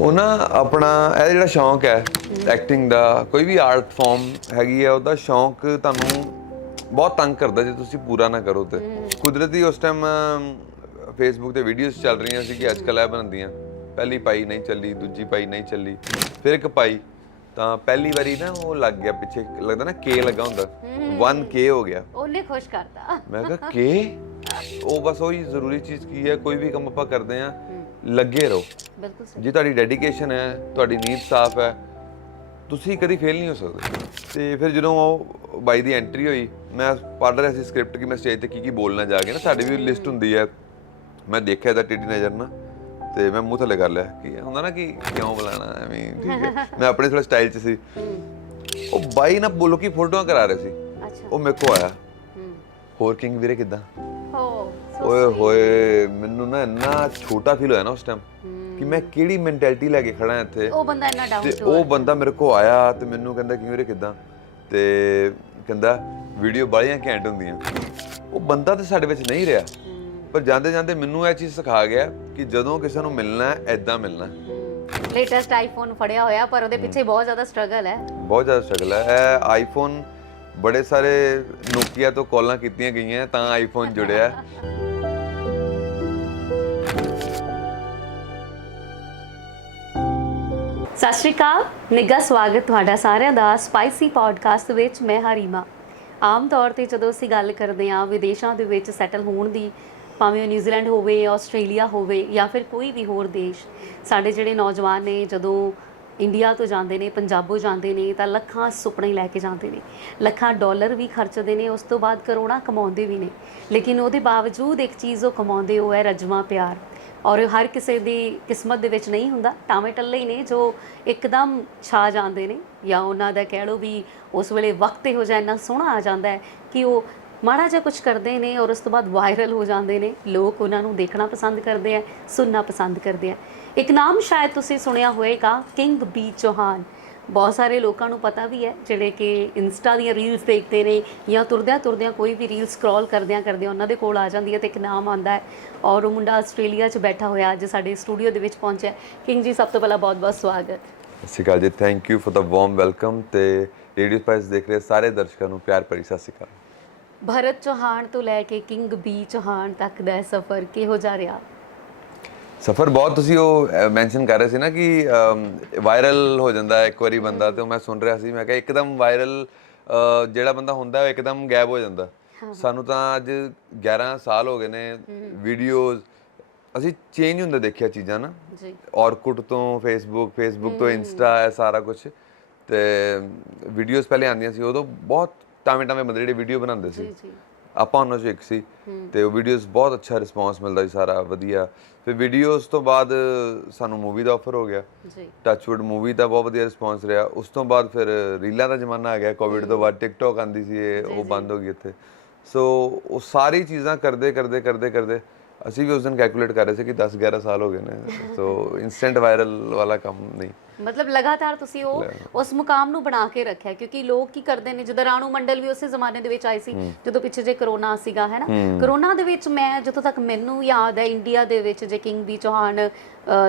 ਉਹ ਨਾ ਆਪਣਾ ਇਹ ਜਿਹੜਾ ਸ਼ੌਂਕ ਹੈ ਐਕਟਿੰਗ ਦਾ ਕੋਈ ਵੀ ਆਰਟ ਫਾਰਮ ਹੈਗੀ ਹੈ ਉਹਦਾ ਸ਼ੌਂਕ ਤੁਹਾਨੂੰ ਬਹੁਤ ਤੰਗ ਕਰਦਾ ਜੇ ਤੁਸੀਂ ਪੂਰਾ ਨਾ ਕਰੋ ਤੇ। ਕੁਦਰਤੀ ਉਸ ਟਾਈਮ ਫੇਸਬੁੱਕ ਤੇ ਵੀਡੀਓਜ਼ ਚੱਲ ਰਹੀਆਂ ਸੀ ਕਿ ਅੱਜ ਕੱਲ੍ਹ ਇਹ ਬਣਦੀਆਂ। ਪਹਿਲੀ ਪਾਈ ਨਹੀਂ ਚੱਲੀ ਦੂਜੀ ਪਾਈ ਨਹੀਂ ਚੱਲੀ ਫਿਰ ਇੱਕ ਪਾਈ। ਤਾਂ ਪਹਿਲੀ ਵਾਰੀ ਨਾ ਉਹ ਲੱਗ ਗਿਆ ਪਿੱਛੇ ਲੱਗਦਾ ਨਾ ਕੇ ਲੱਗਾ ਹੁੰਦਾ। 1k ਹੋ ਗਿਆ। ਉਹਨੇ ਖੁਸ਼ ਕਰਤਾ। ਮੈਂ ਕਿਹਾ ਕੇ ਉਹ ਬਸ ਉਹੀ ਜ਼ਰੂਰੀ ਚੀਜ਼ ਕੀ ਹੈ ਕੋਈ ਵੀ ਕੰਮ ਆਪਾਂ ਕਰਦੇ ਆ ਲੱਗੇ ਰਹੋ। ਬਿਲਕੁਲ ਸਹੀ। ਜੇ ਤੁਹਾਡੀ ਡੈਡੀਕੇਸ਼ਨ ਹੈ ਤੁਹਾਡੀ ਨੀਤ ਸਾਫ਼ ਹੈ ਤੁਸੀਂ ਕਦੀ ਫੇਲ ਨਹੀਂ ਹੋ ਸਕਦੇ। ਤੇ ਫਿਰ ਜਦੋਂ ਉਹ ਬਾਈ ਦੀ ਐਂਟਰੀ ਹੋਈ ਮੈਂ ਪੜ੍ਹ ਰਿਹਾ ਸੀ ਸਕ੍ਰਿਪਟ ਕਿ ਮੈਂ ਸਟੇਜ ਤੇ ਕੀ ਕੀ ਬੋਲਣਾ ਜਾ ਕੇ ਨਾ ਸਾਡੀ ਵੀ ਲਿਸਟ ਹੁੰਦੀ ਹੈ। ਮੈਂ ਦੇਖਿਆ ਤਾਂ ਟਿੱਡੀ ਨਜ਼ਰ ਨਾ ਤੇ ਮੈਂ ਮੂੰਹ ਥੱਲੇ ਕਰ ਲਿਆ ਕਿ ਹੁੰਦਾ ਨਾ ਕਿ ਕਿਉਂ ਬੁਲਾਣਾ ਐਵੇਂ ਠੀਕ ਹੈ। ਮੈਂ ਆਪਣੇ ਥੋੜਾ ਸਟਾਈਲ 'ਚ ਸੀ। ਉਹ ਬਾਈ ਨਾ ਬੋਲੋ ਕਿ ਫੋਟੋਆਂ ਕਰਾ ਰਹੇ ਸੀ। ਅੱਛਾ। ਉਹ ਮੇਰੇ ਕੋ ਆਇਆ। ਹੋਰ ਕਿੰਗ ਵੀਰੇ ਕਿਦਾਂ? ਓਏ ਹੋਏ ਮੈਨੂੰ ਨਾ ਇੰਨਾ ਛੋਟਾ ਫੀਲ ਹੋਇਆ ਨਾ ਉਸ ਟਾਈਮ ਕਿ ਮੈਂ ਕਿਹੜੀ ਮੈਂਟੈਲਿਟੀ ਲੈ ਕੇ ਖੜਾ ਹਾਂ ਇੱਥੇ। ਉਹ ਬੰਦਾ ਇੰਨਾ ਡਾਊਨ ਤੇ ਉਹ ਬੰਦਾ ਮੇਰੇ ਕੋ ਆਇਆ ਤੇ ਮੈਨੂੰ ਕਹਿੰਦਾ ਕਿ ਵੀਰੇ ਕਿਦਾਂ? ਤੇ ਕਹਿੰਦਾ ਵੀਡੀਓ ਬਾਲੀਆਂ ਘੈਂਟ ਹੁੰਦੀਆਂ। ਉਹ ਬੰਦਾ ਤੇ ਸਾਡੇ ਵਿੱਚ ਨਹੀਂ ਰਿਹਾ। ਪਰ ਜਾਂਦੇ ਜਾਂਦੇ ਮੈਨੂੰ ਇਹ ਚੀਜ਼ ਸਿਖਾ ਗਿਆ ਕਿ ਜਦੋਂ ਕਿਸੇ ਨੂੰ ਮਿਲਣਾ ਹੈ ਐਦਾਂ ਮਿਲਣਾ। ਲੇਟੈਸਟ ਆਈਫੋਨ ਫੜਿਆ ਹੋਇਆ ਪਰ ਉਹਦੇ ਪਿੱਛੇ ਬਹੁਤ ਜ਼ਿਆਦਾ ਸਟਰਗਲ ਹੈ। ਬਹੁਤ ਜ਼ਿਆਦਾ ਸਟਰਗਲ ਹੈ। ਇਹ ਆਈਫੋਨ ਬੜੇ ਸਾਰੇ ਨੋਕੀਆ ਤੋਂ ਕਾਲਾਂ ਕੀਤੀਆਂ ਗਈਆਂ ਤਾਂ ਆਈਫੋਨ ਜੁੜਿਆ। ਸਤਿ ਸ਼੍ਰੀ ਅਕਾਲ, ਨਿੱਘਾ ਸਵਾਗਤ ਤੁਹਾਡਾ ਸਾਰਿਆਂ ਦਾ ਸਪਾਈਸੀ ਪੋਡਕਾਸਟ ਵਿੱਚ, ਮੈਂ ਹਰੀਮਾ ਆਮ ਤੌਰ ਤੇ ਜਦੋਂ ਅਸੀਂ ਗੱਲ ਕਰਦੇ ਹਾਂ ਵਿਦੇਸ਼ਾਂ ਦੇ ਵਿੱਚ ਸੈਟਲ ਹੋਣ ਦੀ, ਭਾਵੇਂ ਉਹ ਨਿਊਜ਼ੀਲੈਂਡ ਹੋਵੇ ਆਸਟ੍ਰੇਲੀਆ ਹੋਵੇ ਜਾਂ ਫਿਰ ਕੋਈ ਵੀ ਹੋਰ ਦੇਸ਼, ਸਾਡੇ ਜਿਹੜੇ ਨੌਜਵਾਨ ਨੇ, ਜਦੋਂ ਇੰਡੀਆ ਤੋਂ ਜਾਂਦੇ ਨੇ, ਪੰਜਾਬੋਂ ਜਾਂਦੇ ਨੇ, ਤਾਂ ਲੱਖਾਂ ਸੁਪਨੇ ਲੈ ਕੇ ਜਾਂਦੇ ਨੇ। ਲੱਖਾਂ ਡਾਲਰ ਵੀ ਖਰਚਦੇ ਨੇ, ਉਸ ਤੋਂ ਬਾਅਦ ਕਰੋੜਾਂ ਕਮਾਉਂਦੇ ਵੀ ਨੇ। ਲੇਕਿਨ ਉਹਦੇ ਬਾਵਜੂਦ ਇੱਕ ਚੀਜ਼ ਉਹ ਕਮਾਉਂਦੇ, ਉਹ ਹੈ ਰਜਮਾ ਪਿਆਰ। ਔਰ ਹਰ ਕਿਸੇ ਦੀ ਕਿਸਮਤ ਦੇ ਵਿੱਚ ਨਹੀਂ ਹੁੰਦਾ। ਟਾਵੇਂ ਟੱਲੇ ਹੀ ਨੇ ਜੋ ਇੱਕਦਮ ਛਾ ਜਾਂਦੇ ਨੇ ਜਾਂ ਉਹਨਾਂ ਦਾ ਕਹਿ ਲਓ ਵੀ ਉਸ ਵੇਲੇ ਵਕਤ ਇਹੋ ਜਿਹਾ ਇੰਨਾ ਸੋਹਣਾ ਆ ਜਾਂਦਾ ਹੈ ਕਿ ਉਹ ਮਾੜਾ ਜਿਹਾ ਕੁਝ ਕਰਦੇ ਨੇ ਔਰ ਉਸ ਤੋਂ ਬਾਅਦ ਵਾਇਰਲ ਹੋ ਜਾਂਦੇ ਨੇ। ਲੋਕ ਉਹਨਾਂ ਨੂੰ ਦੇਖਣਾ ਪਸੰਦ ਕਰਦੇ ਆ, ਸੁਣਨਾ ਪਸੰਦ ਕਰਦੇ ਆ। ਇੱਕ ਨਾਮ ਸ਼ਾਇਦ ਤੁਸੀਂ ਸੁਣਿਆ ਹੋਵੇਗਾ, ਕਿੰਗ ਬੀ ਚੌਹਾਨ। ਬਹੁਤ ਸਾਰੇ ਲੋਕਾਂ ਨੂੰ ਪਤਾ ਵੀ ਹੈ ਜਿਹੜੇ ਕਿ ਇੰਸਟਾ ਦੀਆਂ ਰੀਲਸ ਦੇਖਦੇ ਨੇ ਜਾਂ ਤੁਰਦਿਆਂ ਤੁਰਦਿਆਂ ਕੋਈ ਵੀ ਰੀਲ ਸਕਰੋਲ ਕਰਦਿਆਂ ਕਰਦਿਆਂ ਉਹਨਾਂ ਦੇ ਕੋਲ ਆ ਜਾਂਦੀ ਹੈ ਤੇ ਇੱਕ ਨਾਮ ਆਂਦਾ ਹੈ। ਔਰ ਉਹ ਮੁੰਡਾ ਆਸਟ੍ਰੇਲੀਆ 'ਚ ਬੈਠਾ ਹੋਇਆ ਅੱਜ ਸਾਡੇ ਸਟੂਡੀਓ ਦੇ ਵਿੱਚ ਪਹੁੰਚਿਆ ਕਿੰਗ ਜੀ ਸਭ ਤੋਂ ਪਹਿਲਾਂ ਬਹੁਤ-ਬਹੁਤ ਸਵਾਗਤ। ਸਤਿ ਸ਼੍ਰੀ ਅਕਾਲ ਜੀ thank you for the warm welcome ਤੇ ਰੇਡੀਓ ਸਪਾਈਸ ਦੇਖ ਰਹੇ ਸਾਰੇ ਦਰਸ਼ਕਾਂ ਨੂੰ ਪਿਆਰ ਭਰੀ ਸਤਿ ਸ਼੍ਰੀ ਅਕਾਲ। ਭਰਤ ਚੌਹਾਨ ਤੋਂ ਲੈ ਕੇ ਕਿੰਗ ਬੀ ਚੌਹਾਨ ਤੱਕ ਦਾ ਸਫ਼ਰ ਕਿਹੋ ਜਿਹਾ ਰਿਹਾ? ਸਫਰ ਬਹੁਤ ਤੁਸੀਂ ਉਹ ਮੈਂਸ਼ਨ ਕਰ ਰਹੇ ਸੀ ਨਾ ਕਿ ਵਾਇਰਲ ਹੋ ਜਾਂਦਾ ਇੱਕ ਵਾਰੀ ਬੰਦਾ ਤੇ ਮੈਂ ਸੁਣ ਰਿਹਾ ਸੀ ਮੈਂ ਕਿਹਾ ਇੱਕਦਮ ਵਾਇਰਲ ਜਿਹੜਾ ਬੰਦਾ ਹੁੰਦਾ ਉਹ ਇੱਕਦਮ ਗਾਇਬ ਹੋ ਜਾਂਦਾ। ਸਾਨੂੰ ਤਾਂ ਅੱਜ 11 ਸਾਲ ਹੋ ਗਏ ਨੇ ਵੀਡੀਓਜ਼ ਅਸੀਂ ਚੇਂਜ ਹੁੰਦੇ ਦੇਖਿਆ ਚੀਜ਼ਾਂ ਨਾ। ਜੀ। ਔਰਕੁਟ ਤੋਂ ਫੇਸਬੁੱਕ ਫੇਸਬੁੱਕ ਤੋਂ ਇੰਸਟਾ ਹੈ ਸਾਰਾ ਕੁਝ ਤੇ ਵੀਡੀਓਜ਼ ਪਹਿਲੇ ਆਉਂਦੀਆਂ ਸੀ ਉਦੋਂ ਬਹੁਤ ਟਾਵੇਂ ਟਾਵੇਂ ਬੰਦੇ ਜਿਹੜੇ ਵੀਡੀਓ ਬਣਾਉਂਦੇ ਸੀ। ਜੀ ਜੀ। ਆਪਾਂ ਉਹਨਾਂ ਚੋਂ ਇੱਕ ਸੀ ਤੇ ਉਹ ਵੀਡੀਓਜ਼ ਬਹੁਤ ਅੱਛਾ ਰਿਸਪਾਂਸ ਮਿਲਦਾ ਸੀ ਸਾਰਾ ਵਧੀਆ। ਫਿਰ ਵੀਡੀਓਜ਼ ਤੋਂ ਬਾਅਦ ਸਾਨੂੰ ਮੂਵੀ ਦਾ ਆਫਰ ਹੋ ਗਿਆ। ਜੀ। ਟੱਚਵੁੱਡ ਮੂਵੀ ਦਾ ਬਹੁਤ ਵਧੀਆ ਰਿਸਪਾਂਸ ਰਿਹਾ। ਉਸ ਤੋਂ ਬਾਅਦ ਫਿਰ ਰੀਲਾਂ ਦਾ ਜ਼ਮਾਨਾ ਆ ਗਿਆ। ਕੋਵਿਡ ਤੋਂ ਬਾਅਦ ਟਿਕਟੌਕ ਆਂਦੀ ਸੀ ਇਹ ਉਹ ਬੰਦ ਹੋ ਗਈ ਇੱਥੇ। ਸੋ ਉਹ ਸਾਰੀ ਚੀਜ਼ਾਂ ਕਰਦੇ ਕਰਦੇ ਕਰਦੇ ਕਰਦੇ ਅਸੀਂ ਵੀ ਉਸ ਦਿਨ ਕੈਲਕੂਲੇਟ ਕਰ ਰਹੇ ਸੀ ਕਿ 10 11 ਸਾਲ ਹੋ ਗਏ ਨੇ। ਸੋ ਇਨਸਟੈਂਟ ਵਾਇਰਲ ਵਾਲਾ ਕੰਮ ਨਹੀਂ। ਮਤਲਬ ਲਗਾਤਾਰ ਤੁਸੀਂ ਉਹ ਉਸ ਮੁਕਾਮ ਨੂੰ ਬਣਾ ਕੇ ਰੱਖਿਆ ਕਿਉਂਕਿ ਲੋਕ ਕੀ ਕਰਦੇ ਨੇ ਜਦੋਂ ਰਾਣੂ ਮੰਡਲ ਵੀ ਉਸੇ ਜ਼ਮਾਨੇ ਦੇ ਵਿੱਚ ਆਈ ਸੀ ਜਦੋਂ ਪਿੱਛੇ ਜੇ ਕਰੋਨਾ ਸੀਗਾ ਹੈ ਨਾ? ਕਰੋਨਾ ਦੇ ਵਿੱਚ ਮੈਂ ਜਦੋਂ ਤੱਕ ਮੈਨੂੰ ਯਾਦ ਹੈ ਇੰਡੀਆ ਦੇ ਵਿੱਚ ਜੇ ਕਿੰਗ ਬੀ ਚੌਹਾਨ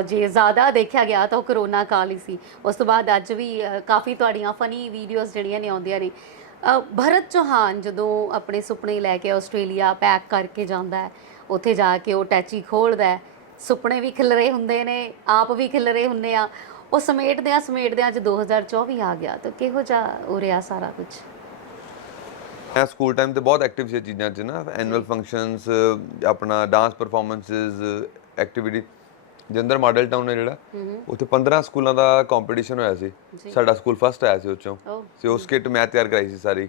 ਜੇ ਜ਼ਿਆਦਾ ਦੇਖਿਆ ਗਿਆ ਤਾਂ ਉਹ ਕਰੋਨਾ ਕਾਲ ਹੀ ਸੀ। ਉਸ ਤੋਂ ਬਾਅਦ ਅੱਜ ਵੀ ਕਾਫੀ ਤੁਹਾਡੀਆਂ ਫਨੀ ਵੀਡੀਓਜ਼ ਜਿਹੜੀਆਂ ਨੇ ਆਉਂਦੀਆਂ ਨੇ। ਭਰਤ ਚੌਹਾਨ ਜਦੋਂ ਆਪਣੇ ਸੁਪਨੇ ਲੈ ਕੇ ਆਸਟ੍ਰੇਲੀਆ ਪੈਕ ਕਰਕੇ ਜਾਂਦਾ ਹੈ ਉੱਥੇ ਜਾ ਕੇ ਉਹ ਟੈਚੀ ਖੋਲਦਾ ਹੈ ਸੁਪਨੇ ਵੀ ਖਿਲਰੇ ਹੁੰਦੇ ਨੇ ਆਪ ਵੀ ਖਿਲਰੇ ਹੁੰਦੇ ਆ। ਉਹ ਸਮੇਟਦੇ ਆ ਸਮੇਟਦੇ ਆ ਅੱਜ 2024 ਆ ਗਿਆ ਤਾਂ ਕਿਹੋ ਜਿਹਾ ਹੋ ਰਿਹਾ ਸਾਰਾ ਕੁਝ ਮੈਂ ਸਕੂਲ ਟਾਈਮ ਤੇ ਬਹੁਤ ਐਕਟਿਵ ਸੀ ਇਹ ਚੀਜ਼ਾਂ 'ਚ ਨਾ ਐਨੂਅਲ ਫੰਕਸ਼ਨਸ ਆਪਣਾ ਡਾਂਸ ਪਰਫਾਰਮੈਂਸਸ ਐਕਟੀਵਿਟੀ ਜੰਦਰ ਮਾਡਲ ਟਾਊਨ ਹੈ ਜਿਹੜਾ ਉੱਥੇ 15 ਸਕੂਲਾਂ ਦਾ ਕੰਪੀਟੀਸ਼ਨ ਹੋਇਆ ਸੀ। ਸਾਡਾ ਸਕੂਲ ਫਸਟ ਆਇਆ ਸੀ ਉਹ 'ਚੋਂ ਉਸ ਕਿਟ ਮੈਂ ਤਿਆਰ ਕਰਾਈ ਸੀ ਸਾਰੀ।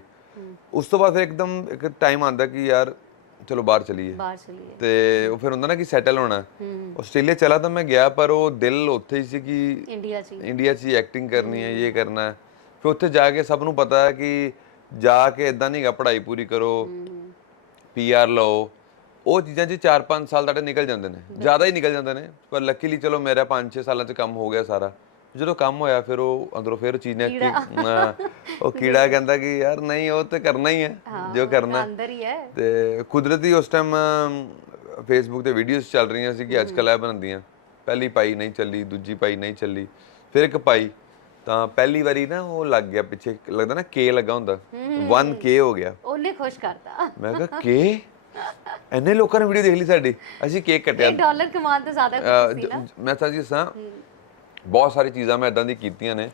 ਉਸ ਤੋਂ ਬਾਅਦ ਫਿਰ ਇੱਕਦਮ ਇੱਕ ਟਾਈਮ ਆਂਦਾ ਕਿ ਯਾਰ ਚਲੋ ਬਾਹਰ ਚਲੀਏ। ਬਾਹਰ ਚਲੀਏ। ਤੇ ਉਹ ਫਿਰ ਹੁੰਦਾ ਨਾ ਕਿ ਸੈਟਲ ਹੋਣਾ। ਆਸਟ੍ਰੇਲੀਆ ਚਲਾ ਤਾਂ ਮੈਂ ਗਿਆ ਪਰ ਉਹ ਦਿਲ ਉੱਥੇ ਹੀ ਸੀ ਕਿ ਇੰਡੀਆ 'ਚ ਹੀ। ਇੰਡੀਆ 'ਚ ਹੀ ਐਕਟਿੰਗ ਕਰਨੀ ਹੈ ਇਹ ਕਰਨਾ ਹੈ। ਫਿਰ ਉੱਥੇ ਜਾ ਕੇ ਸਭ ਨੂੰ ਪਤਾ ਹੈ ਕਿ ਜਾ ਕੇ ਇਦਾਂ ਨਹੀਂਗਾ ਪੜ੍ਹਾਈ ਪੂਰੀ ਕਰੋ ਪੀਆਰ ਲਓ। ਉਹ ਚੀਜ਼ਾਂ 'ਚ 4-5 ਸਾਲ ਤੁਹਾਡੇ ਨਿਕਲ ਜਾਂਦੇ ਨੇ। ਜ਼ਿਆਦਾ ਹੀ ਨਿਕਲ ਜਾਂਦੇ ਨੇ। ਪਰ ਲੱਕੀਲੀ ਚਲੋ ਮੇਰਾ 5-6 ਸਾਲਾਂ 'ਚ ਕੰਮ ਹੋ ਗਿਆ ਸਾਰਾ। ਜਦੋਂ ਕੰਮ ਹੋਇਆ ਫਿਰ ਉਹ ਅੰਦਰੋਂ ਫਿਰ ਚੀਜ਼ ਨੇ ਕਿ ਉਹ ਕੀੜਾ ਕਹਿੰਦਾ ਕਿ ਯਾਰ ਨਹੀਂ ਉਹ ਤੇ ਕਰਨਾ ਹੀ ਹੈ ਜੋ ਕਰਨਾ ਅੰਦਰ ਹੀ ਹੈ। ਤੇ ਕੁਦਰਤੀ ਉਸ ਟਾਈਮ ਫੇਸਬੁੱਕ ਤੇ ਵੀਡੀਓਜ਼ ਚੱਲ ਰਹੀਆਂ ਸੀ ਕਿ ਅੱਜ ਕੱਲ੍ਹ ਇਹ ਬਣਦੀਆਂ। ਪਹਿਲੀ ਪਾਈ ਨਹੀਂ ਚੱਲੀ ਦੂਜੀ ਪਾਈ ਨਹੀਂ ਚੱਲੀ ਫਿਰ ਇੱਕ ਪਾਈ। ਤਾਂ ਪਹਿਲੀ ਵਾਰੀ ਨਾ ਉਹ ਲੱਗ ਗਿਆ ਪਿੱਛੇ ਲੱਗਦਾ ਨਾ ਕੇ ਲੱਗਾ ਹੁੰਦਾ। 1k ਹੋ ਗਿਆ। ਉਹਨੇ ਖੁਸ਼ ਕਰਤਾ। ਮੈਂ ਕਿਹਾ ਕੇ ਇੰਨੇ ਲੋਕਾਂ ਨੇ ਵੀਡੀਓ ਦੇਖ ਲਈ ਸਾਡੀ। ਅਸੀਂ ਕੇਕ ਕੱਟਿਆ। ਡਾਲਰ ਕਮਾਉਣ ਤੋਂ ਜ਼ਿਆਦਾ ਖੁਸ਼ ਸੀ ਨਾ। ਮੈਂ ਤਾਂ ਜੀ ਸਾਂ ਬਹੁਤ ਸਾਰੀ ਚੀਜ਼ਾਂ ਮੈਂ ਇਦਾਂ ਦੀ ਕੀਤੀਆਂ ਨੇ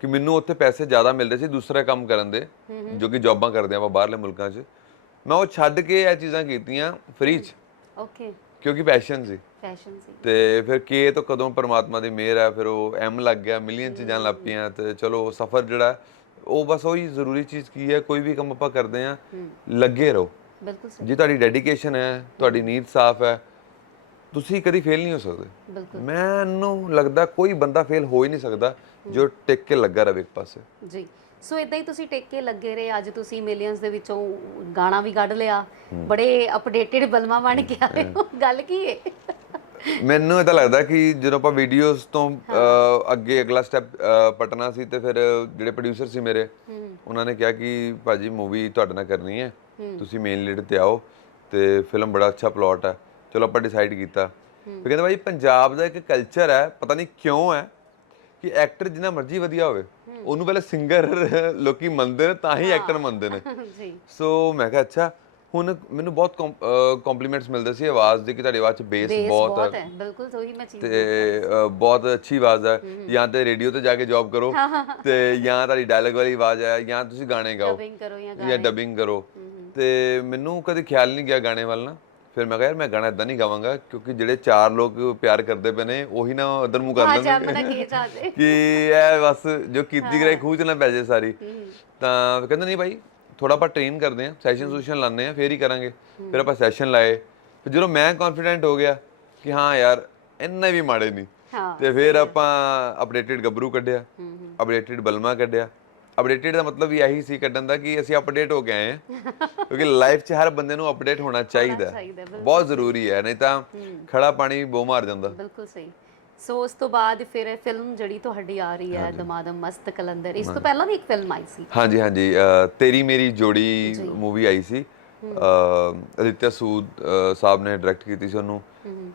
ਕਿ ਮੈਨੂੰ ਉੱਥੇ ਪੈਸੇ ਜ਼ਿਆਦਾ ਮਿਲਦੇ ਸੀ ਦੂਸਰਾ ਕੰਮ ਕਰਨ ਦੇ ਜੋ ਕਿ ਜੌਬਾਂ ਕਰਦੇ ਆਪਾਂ ਬਾਹਰਲੇ ਮੁਲਕਾਂ 'ਚ। ਮੈਂ ਉਹ ਛੱਡ ਕੇ ਇਹ ਚੀਜ਼ਾਂ ਕੀਤੀਆਂ ਫ੍ਰੀ 'ਚ। ਓਕੇ ਕਿਉਂਕਿ ਪੈਸ਼ਨ ਸੀ। ਫੈਸ਼ਨ ਸੀ। ਤੇ ਫਿਰ ਕੇ ਤੋਂ ਕਦੋਂ ਪਰਮਾਤਮਾ ਦੀ ਮਿਹਰ ਹੈ ਫਿਰ ਉਹ ਐਮ ਲੱਗ ਗਿਆ ਮਿਲੀਅਨ ਚ ਜਾਣ ਲੱਗ ਪਈਆਂ ਤੇ ਚਲੋ ਸਫ਼ਰ ਜਿਹੜਾ ਉਹ ਬਸ ਉਹੀ ਜ਼ਰੂਰੀ ਚੀਜ਼ ਕੀ ਹੈ ਕੋਈ ਵੀ ਕੰਮ ਆਪਾਂ ਕਰਦੇ ਆ ਲੱਗੇ ਰਹੋ। ਬਿਲਕੁਲ ਜੇ ਤੁਹਾਡੀ ਡੈਡੀਕੇਸ਼ਨ ਹੈ ਤੁਹਾਡੀ ਨੀਤ ਸਾਫ਼ ਹੈ ਤੁਸੀਂ ਕਦੀ ਫੇਲ ਨਹੀਂ ਹੋ ਸਕਦੇ। ਮੈਨੂੰ ਲੱਗਦਾ ਕੋਈ ਬੰਦਾ ਫੇਲ ਹੋ ਹੀ ਨਹੀਂ ਸਕਦਾ ਜੋ ਟਿਕ ਕੇ ਲੱਗਾ ਰਵੇ ਇੱਕ ਪਾਸੇ। ਜੀ। ਸੋ ਇਦਾਂ ਹੀ ਤੁਸੀਂ ਟੇਕ ਕੇ ਲੱਗੇ ਰਹੇ। ਅੱਜ ਤੁਸੀਂ ਮਿਲੀਅਨਸ ਦੇ ਵਿੱਚੋਂ ਗਾਣਾ ਵੀ ਕੱਢ ਲਿਆ। ਬੜੇ ਅਪਡੇਟਡ ਬਲਮਾ ਬਣ ਕੇ ਆਏ ਹੋ। ਗੱਲ ਕੀ ਹੈ ਮੈਨੂੰ ਇਹ ਤਾਂ ਲੱਗਦਾ ਕਿ ਜਦੋਂ ਆਪਾਂ ਵੀਡੀਓਜ਼ ਤੋਂ ਅੱਗੇ ਅਗਲਾ ਸਟੈਪ ਪਟਣਾ ਸੀ ਤੇ ਫਿਰ ਜਿਹੜੇ ਪ੍ਰੋਡਿਊਸਰ ਸੀ ਮੇਰੇ ਉਹਨਾਂ ਨੇ ਕਿਹਾ ਕਿ ਭਾਜੀ ਮੂਵੀ ਤੁਹਾਡੇ ਨਾਲ ਕਰਨੀ ਹੈ। ਤੁਸੀਂ ਮੇਨ ਲੀਡ ਤੇ ਆਓ ਤੇ ਫਿਲਮ ਬੜਾ ਅੱਛਾ ਪਲਾਟ ਹੈ। ਚਲੋ ਆਪਾਂ ਡਿਸਾਈਡ ਕੀਤਾ। ਫਿਰ ਕਹਿੰਦੇ ਭਾਈ ਪੰਜਾਬ ਦਾ ਇੱਕ ਕਲਚਰ ਹੈ ਪਤਾ ਨਹੀਂ ਕਿਉਂ ਹੈ ਕਿ ਐਕਟਰ ਜਿੰਨਾ ਮਰਜ਼ੀ ਵਧੀਆ ਹੋਵੇ ਉਹਨੂੰ ਪਹਿਲੇ ਸਿੰਗਰ ਲੋਕੀ ਮੰਨਦੇ ਨੇ ਤਾਂ ਹੀ ਐਕਟਰ ਮੰਨਦੇ ਨੇ। ਜੀ। ਸੋ ਮੈਂ ਕਿਹਾ ਅੱਛਾ ਹੁਣ ਮੈਨੂੰ ਬਹੁਤ ਕੰਪਲੀਮੈਂਟਸ ਮਿਲਦੇ ਸੀ ਆਵਾਜ਼ ਦੇ ਕਿ ਤੁਹਾਡੀ ਆਵਾਜ਼ 'ਚ ਬੇਸ ਬਹੁਤ ਹੈ। ਬਿਲਕੁਲ ਸਹੀ ਮੈਂ ਚੀਜ਼ ਤੇ ਬਹੁਤ ਅੱਛੀ ਆਵਾਜ਼ ਹੈ। ਜਾਂ ਤੇ ਰੇਡੀਓ ਤੇ ਜਾ ਕੇ ਜੌਬ ਕਰੋ ਤੇ ਜਾਂ ਤੁਹਾਡੀ ਡਾਇਲੌਗ ਵਾਲੀ ਆਵਾਜ਼ ਹੈ ਜਾਂ ਤੁਸੀਂ ਗਾਣੇ ਗਾਓ ਡਬਿੰਗ ਕਰੋ ਜਾਂ ਜਾਂ ਡਬਿੰਗ ਕਰੋ। ਤੇ ਮੈਨੂੰ ਕਦੇ ਖਿਆਲ ਨਹੀਂ ਗਿਆ ਗਾਣੇ ਵੱਲ ਨਾ। ਫਿਰ ਮੈਂ ਕਿਹਾ ਯਾਰ ਮੈਂ ਗਾਣਾ ਇਦਾਂ ਨਹੀਂ ਗਾਵਾਂਗਾ ਕਿਉਂਕਿ ਜਿਹੜੇ ਚਾਰ ਲੋਕ ਪਿਆਰ ਕਰਦੇ ਪਏ ਨੇ ਉਹੀ ਨਾ ਉਧਰ ਮੂੰਹ ਕਰ ਹਾਂ ਲੈਣਗੇ। ਜਮਨਾ ਕੀ ਚਾਹਦੇ ਕਿ ਇਹ ਬਸ ਜੋ ਕੀਤੀ ਗਈ ਖੂਚ ਨਾ ਪੈ ਜੇ ਸਾਰੀ। ਤਾਂ ਕਹਿੰਦੇ ਨਹੀਂ ਭਾਈ ਥੋੜਾ ਆਪਾਂ ਟ੍ਰੇਨ ਕਰਦੇ ਆ ਸੈਸ਼ਨ ਸੂਸ਼ਨ ਲਾਉਂਦੇ ਆ ਫੇਰ ਹੀ ਕਰਾਂਗੇ। ਫਿਰ ਆਪਾਂ ਸੈਸ਼ਨ ਲਾਏ। ਫਿਰ ਜਦੋਂ ਮੈਂ ਕੌਨਫੀਡੈਂਟ ਹੋ ਗਿਆ ਕਿ ਹਾਂ ਯਾਰ ਇੰਨੇ ਵੀ ਮਾੜੇ ਨਹੀਂ। ਹਾਂ। ਤੇ ਫਿਰ ਆਪਾਂ ਅਪਡੇਟਡ ਗੱਭਰੂ ਕੱਢਿਆ ਅਪਡੇਟਡ ਬਲਮਾ ਕੱਢਿਆ। ਅਪਡੇਟਡ ਦਾ ਮਤਲਬ ਇਹੀ ਸੀ ਕੱਢਣ ਦਾ ਕਿ ਅਸੀਂ ਅਪਡੇਟ ਹੋ ਕੇ ਆਏ ਹਾਂ। ਕਿਉਂਕਿ ਲਾਈਫ 'ਚ ਹਰ ਬੰਦੇ ਨੂੰ ਅਪਡੇਟ ਹੋਣਾ ਚਾਹੀਦਾ ਬਹੁਤ ਜ਼ਰੂਰੀ ਹੈ ਨਹੀਂ ਤਾਂ ਖੜਾ ਪਾਣੀ ਬੋ ਮਾਰ ਜਾਂਦਾ। ਬਿਲਕੁਲ ਸਹੀ। ਸੋ ਉਸ ਤੋਂ ਬਾਅਦ ਫਿਰ ਫਿਲਮ ਜਿਹੜੀ ਤੁਹਾਡੀ ਆ ਰਹੀ ਹੈ ਦਮਾਦਮ ਮਸਤ ਕਲੰਦਰ ਇਸ ਤੋਂ ਪਹਿਲਾਂ ਵੀ ਇੱਕ ਫਿਲਮ ਆਈ ਸੀ। ਹਾਂਜੀ ਹਾਂਜੀ ਤੇਰੀ ਮੇਰੀ ਜੋੜੀ ਮੂਵੀ ਆਈ ਸੀ। ਅਦਿੱਤਿਆ ਸੂਦ ਸਾਹਿਬ ਨੇ ਡਾਇਰੈਕਟ ਕੀਤੀ ਸੀ ਉਹਨੂੰ।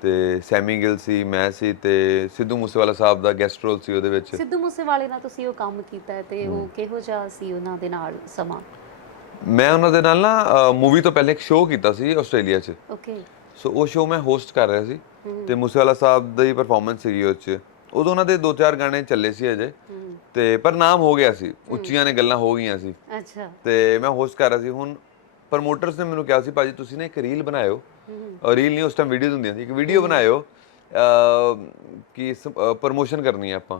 ਤੇ ਸੈਮੀ ਗਿਲ ਸੀ ਮੈਂ ਸੀ ਤੇ ਸਿੱਧੂ ਮੂਸੇਵਾਲਾ ਸਾਹਿਬ ਦਾ ਗੈਸਟ ਰੋਲ ਸੀ ਉਹਦੇ ਵਿੱਚ। ਸਿੱਧੂ ਮੂਸੇਵਾਲੇ ਨਾਲ ਤੁਸੀਂ ਉਹ ਕੰਮ ਕੀਤਾ ਤੇ ਉਹ ਕਿਹੋ ਜਿਹਾ ਸੀ ਉਹਨਾਂ ਦੇ ਨਾਲ ਸਮਾਂ? ਮੈਂ ਉਹਨਾਂ ਦੇ ਨਾਲ ਨਾ ਮੂਵੀ ਤੋਂ ਪਹਿਲੇ ਇੱਕ ਸ਼ੋਅ ਕੀਤਾ ਸੀ ਆਸਟ੍ਰੇਲੀਆ 'ਚ। ਓਕੇ ਸੋ ਉਹ ਸ਼ੋਅ ਮੈਂ ਹੋਸਟ ਕਰ ਰਿਹਾ ਸੀ। ਤੇ ਮੂਸੇਵਾਲਾ ਸਾਹਿਬ ਦੀ ਪਰਫਾਰਮੈਂਸ ਸੀਗੀ ਉਹ 'ਚ। ਉਦੋਂ ਉਹਨਾਂ ਦੇ ਦੋ ਚਾਰ ਗਾਣੇ ਚੱਲੇ ਸੀ ਅਜੇ। ਤੇ ਪਰ ਨਾਮ ਹੋ ਗਿਆ ਸੀ। ਉੱਚੀਆਂ ਨੇ ਗੱਲਾਂ ਹੋ ਗਈਆਂ ਸੀ। ਅੱਛਾ। ਤੇ ਮੈਂ ਹੋਸਟ ਕਰ ਰਿਹਾ ਸੀ। ਹੁਣ ਪ੍ਰਮੋਟਰਸ ਨੇ ਮੈਨੂੰ ਕਿਹਾ ਸੀ ਭਾਜੀ ਤੁਸੀਂ ਨਾ ਇੱਕ ਰੀਲ ਬਣਾਇਓ। ਰੀਲ ਨਹੀਂ ਉਸ ਟਾਈਮ ਵੀਡੀਓਜ਼ ਹੁੰਦੀਆਂ ਸੀ। ਇੱਕ ਵੀਡੀਓ ਬਣਾਇਓ ਕਿ ਪ੍ਰਮੋਸ਼ਨ ਕਰਨੀ ਹੈ ਆਪਾਂ।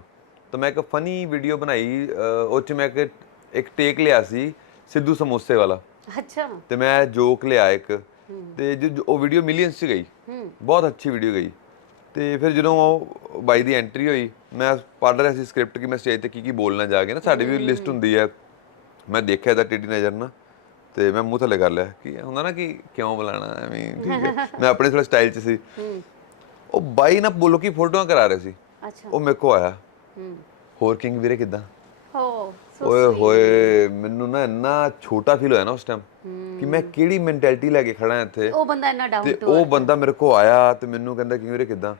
ਤਾਂ ਮੈਂ ਇੱਕ ਫਨੀ ਵੀਡੀਓ ਬਣਾਈ ਉਹ ਚ ਮੈਂ ਇੱਕ ਇੱਕ ਟੇਕ ਲਿਆ ਸੀ ਸਿੱਧੂ ਸਮੋਸੇ ਵਾਲਾ। ਅੱਛਾ। ਤੇ ਮੈਂ ਜੋਕ ਲਿਆ ਇੱਕ। ਤੇ ਜੋ- ਉਹ ਵੀਡੀਓ ਮਿਲੀਅਨਸ ਚ ਗਈ। ਬਹੁਤ ਅੱਛੀ ਵੀਡੀਓ ਗਈ। ਤੇ ਫਿਰ ਜਦੋਂ ਉਹ ਬਾਈ ਦੀ ਐਂਟਰੀ ਹੋਈ ਮੈਂ ਪੜ੍ਹ ਰਿਹਾ ਸੀ ਸਕ੍ਰਿਪਟ ਕਿ ਮੈਂ ਸਟੇਜ ਤੇ ਕੀ ਕੀ ਬੋਲਣਾ ਜਾ ਕੇ ਨਾ ਸਾਡੀ ਵੀ ਲਿਸਟ ਹੁੰਦੀ ਹੈ ਮੈਂ ਦੇਖਿਆ ਤਾਂ ਟੇਡੀ ਨਜ਼ਰ ਨਾ ਤੇ ਮੈਂ ਮੂੰਹ ਥੱਲੇ ਕਰ ਲਿਆ ਕਿ ਹੁੰਦਾ ਨਾ ਕਿ ਕਿਉਂ ਬੁਲਾਣਾ ਐਵੇਂ ਠੀਕ ਹੈ। ਮੈਂ ਆਪਣੇ ਥੋੜਾ ਸਟਾਈਲ ਚ ਸੀ। ਉਹ ਬਾਈ ਨਾ ਬੋਲੋ ਕੀ ਫੋਟੋਆਂ ਕਰਾ ਰਹੇ ਸੀ। ਅੱਛਾ। ਉਹ ਮੇਰੇ ਕੋ ਆਇਆ। ਹੂੰ। ਹੋਰ ਕਿੰਗ ਵੀਰੇ ਕਿਦਾਂ? ਹੋ ਓਏ ਹੋਏ ਮੈਨੂੰ ਨਾ ਇੰਨਾ ਛੋਟਾ ਫੀਲ ਹੋਇਆ ਨਾ ਉਸ ਟਾਈਮ ਕਿ ਮੈਂ ਕਿਹੜੀ ਮੈਂਟੈਲਿਟੀ ਲੈ ਕੇ ਖੜਾ ਹਾਂ ਇੱਥੇ। ਉਹ ਬੰਦਾ ਇੰਨਾ ਡਾਊਨ ਤੇ ਉਹ ਬੰਦਾ ਮੇਰੇ ਕੋ ਆਇਆ ਤੇ ਮੈਨੂੰ ਕਹਿੰਦਾ ਕਿ ਵੀਰੇ ਕਿਦਾਂ?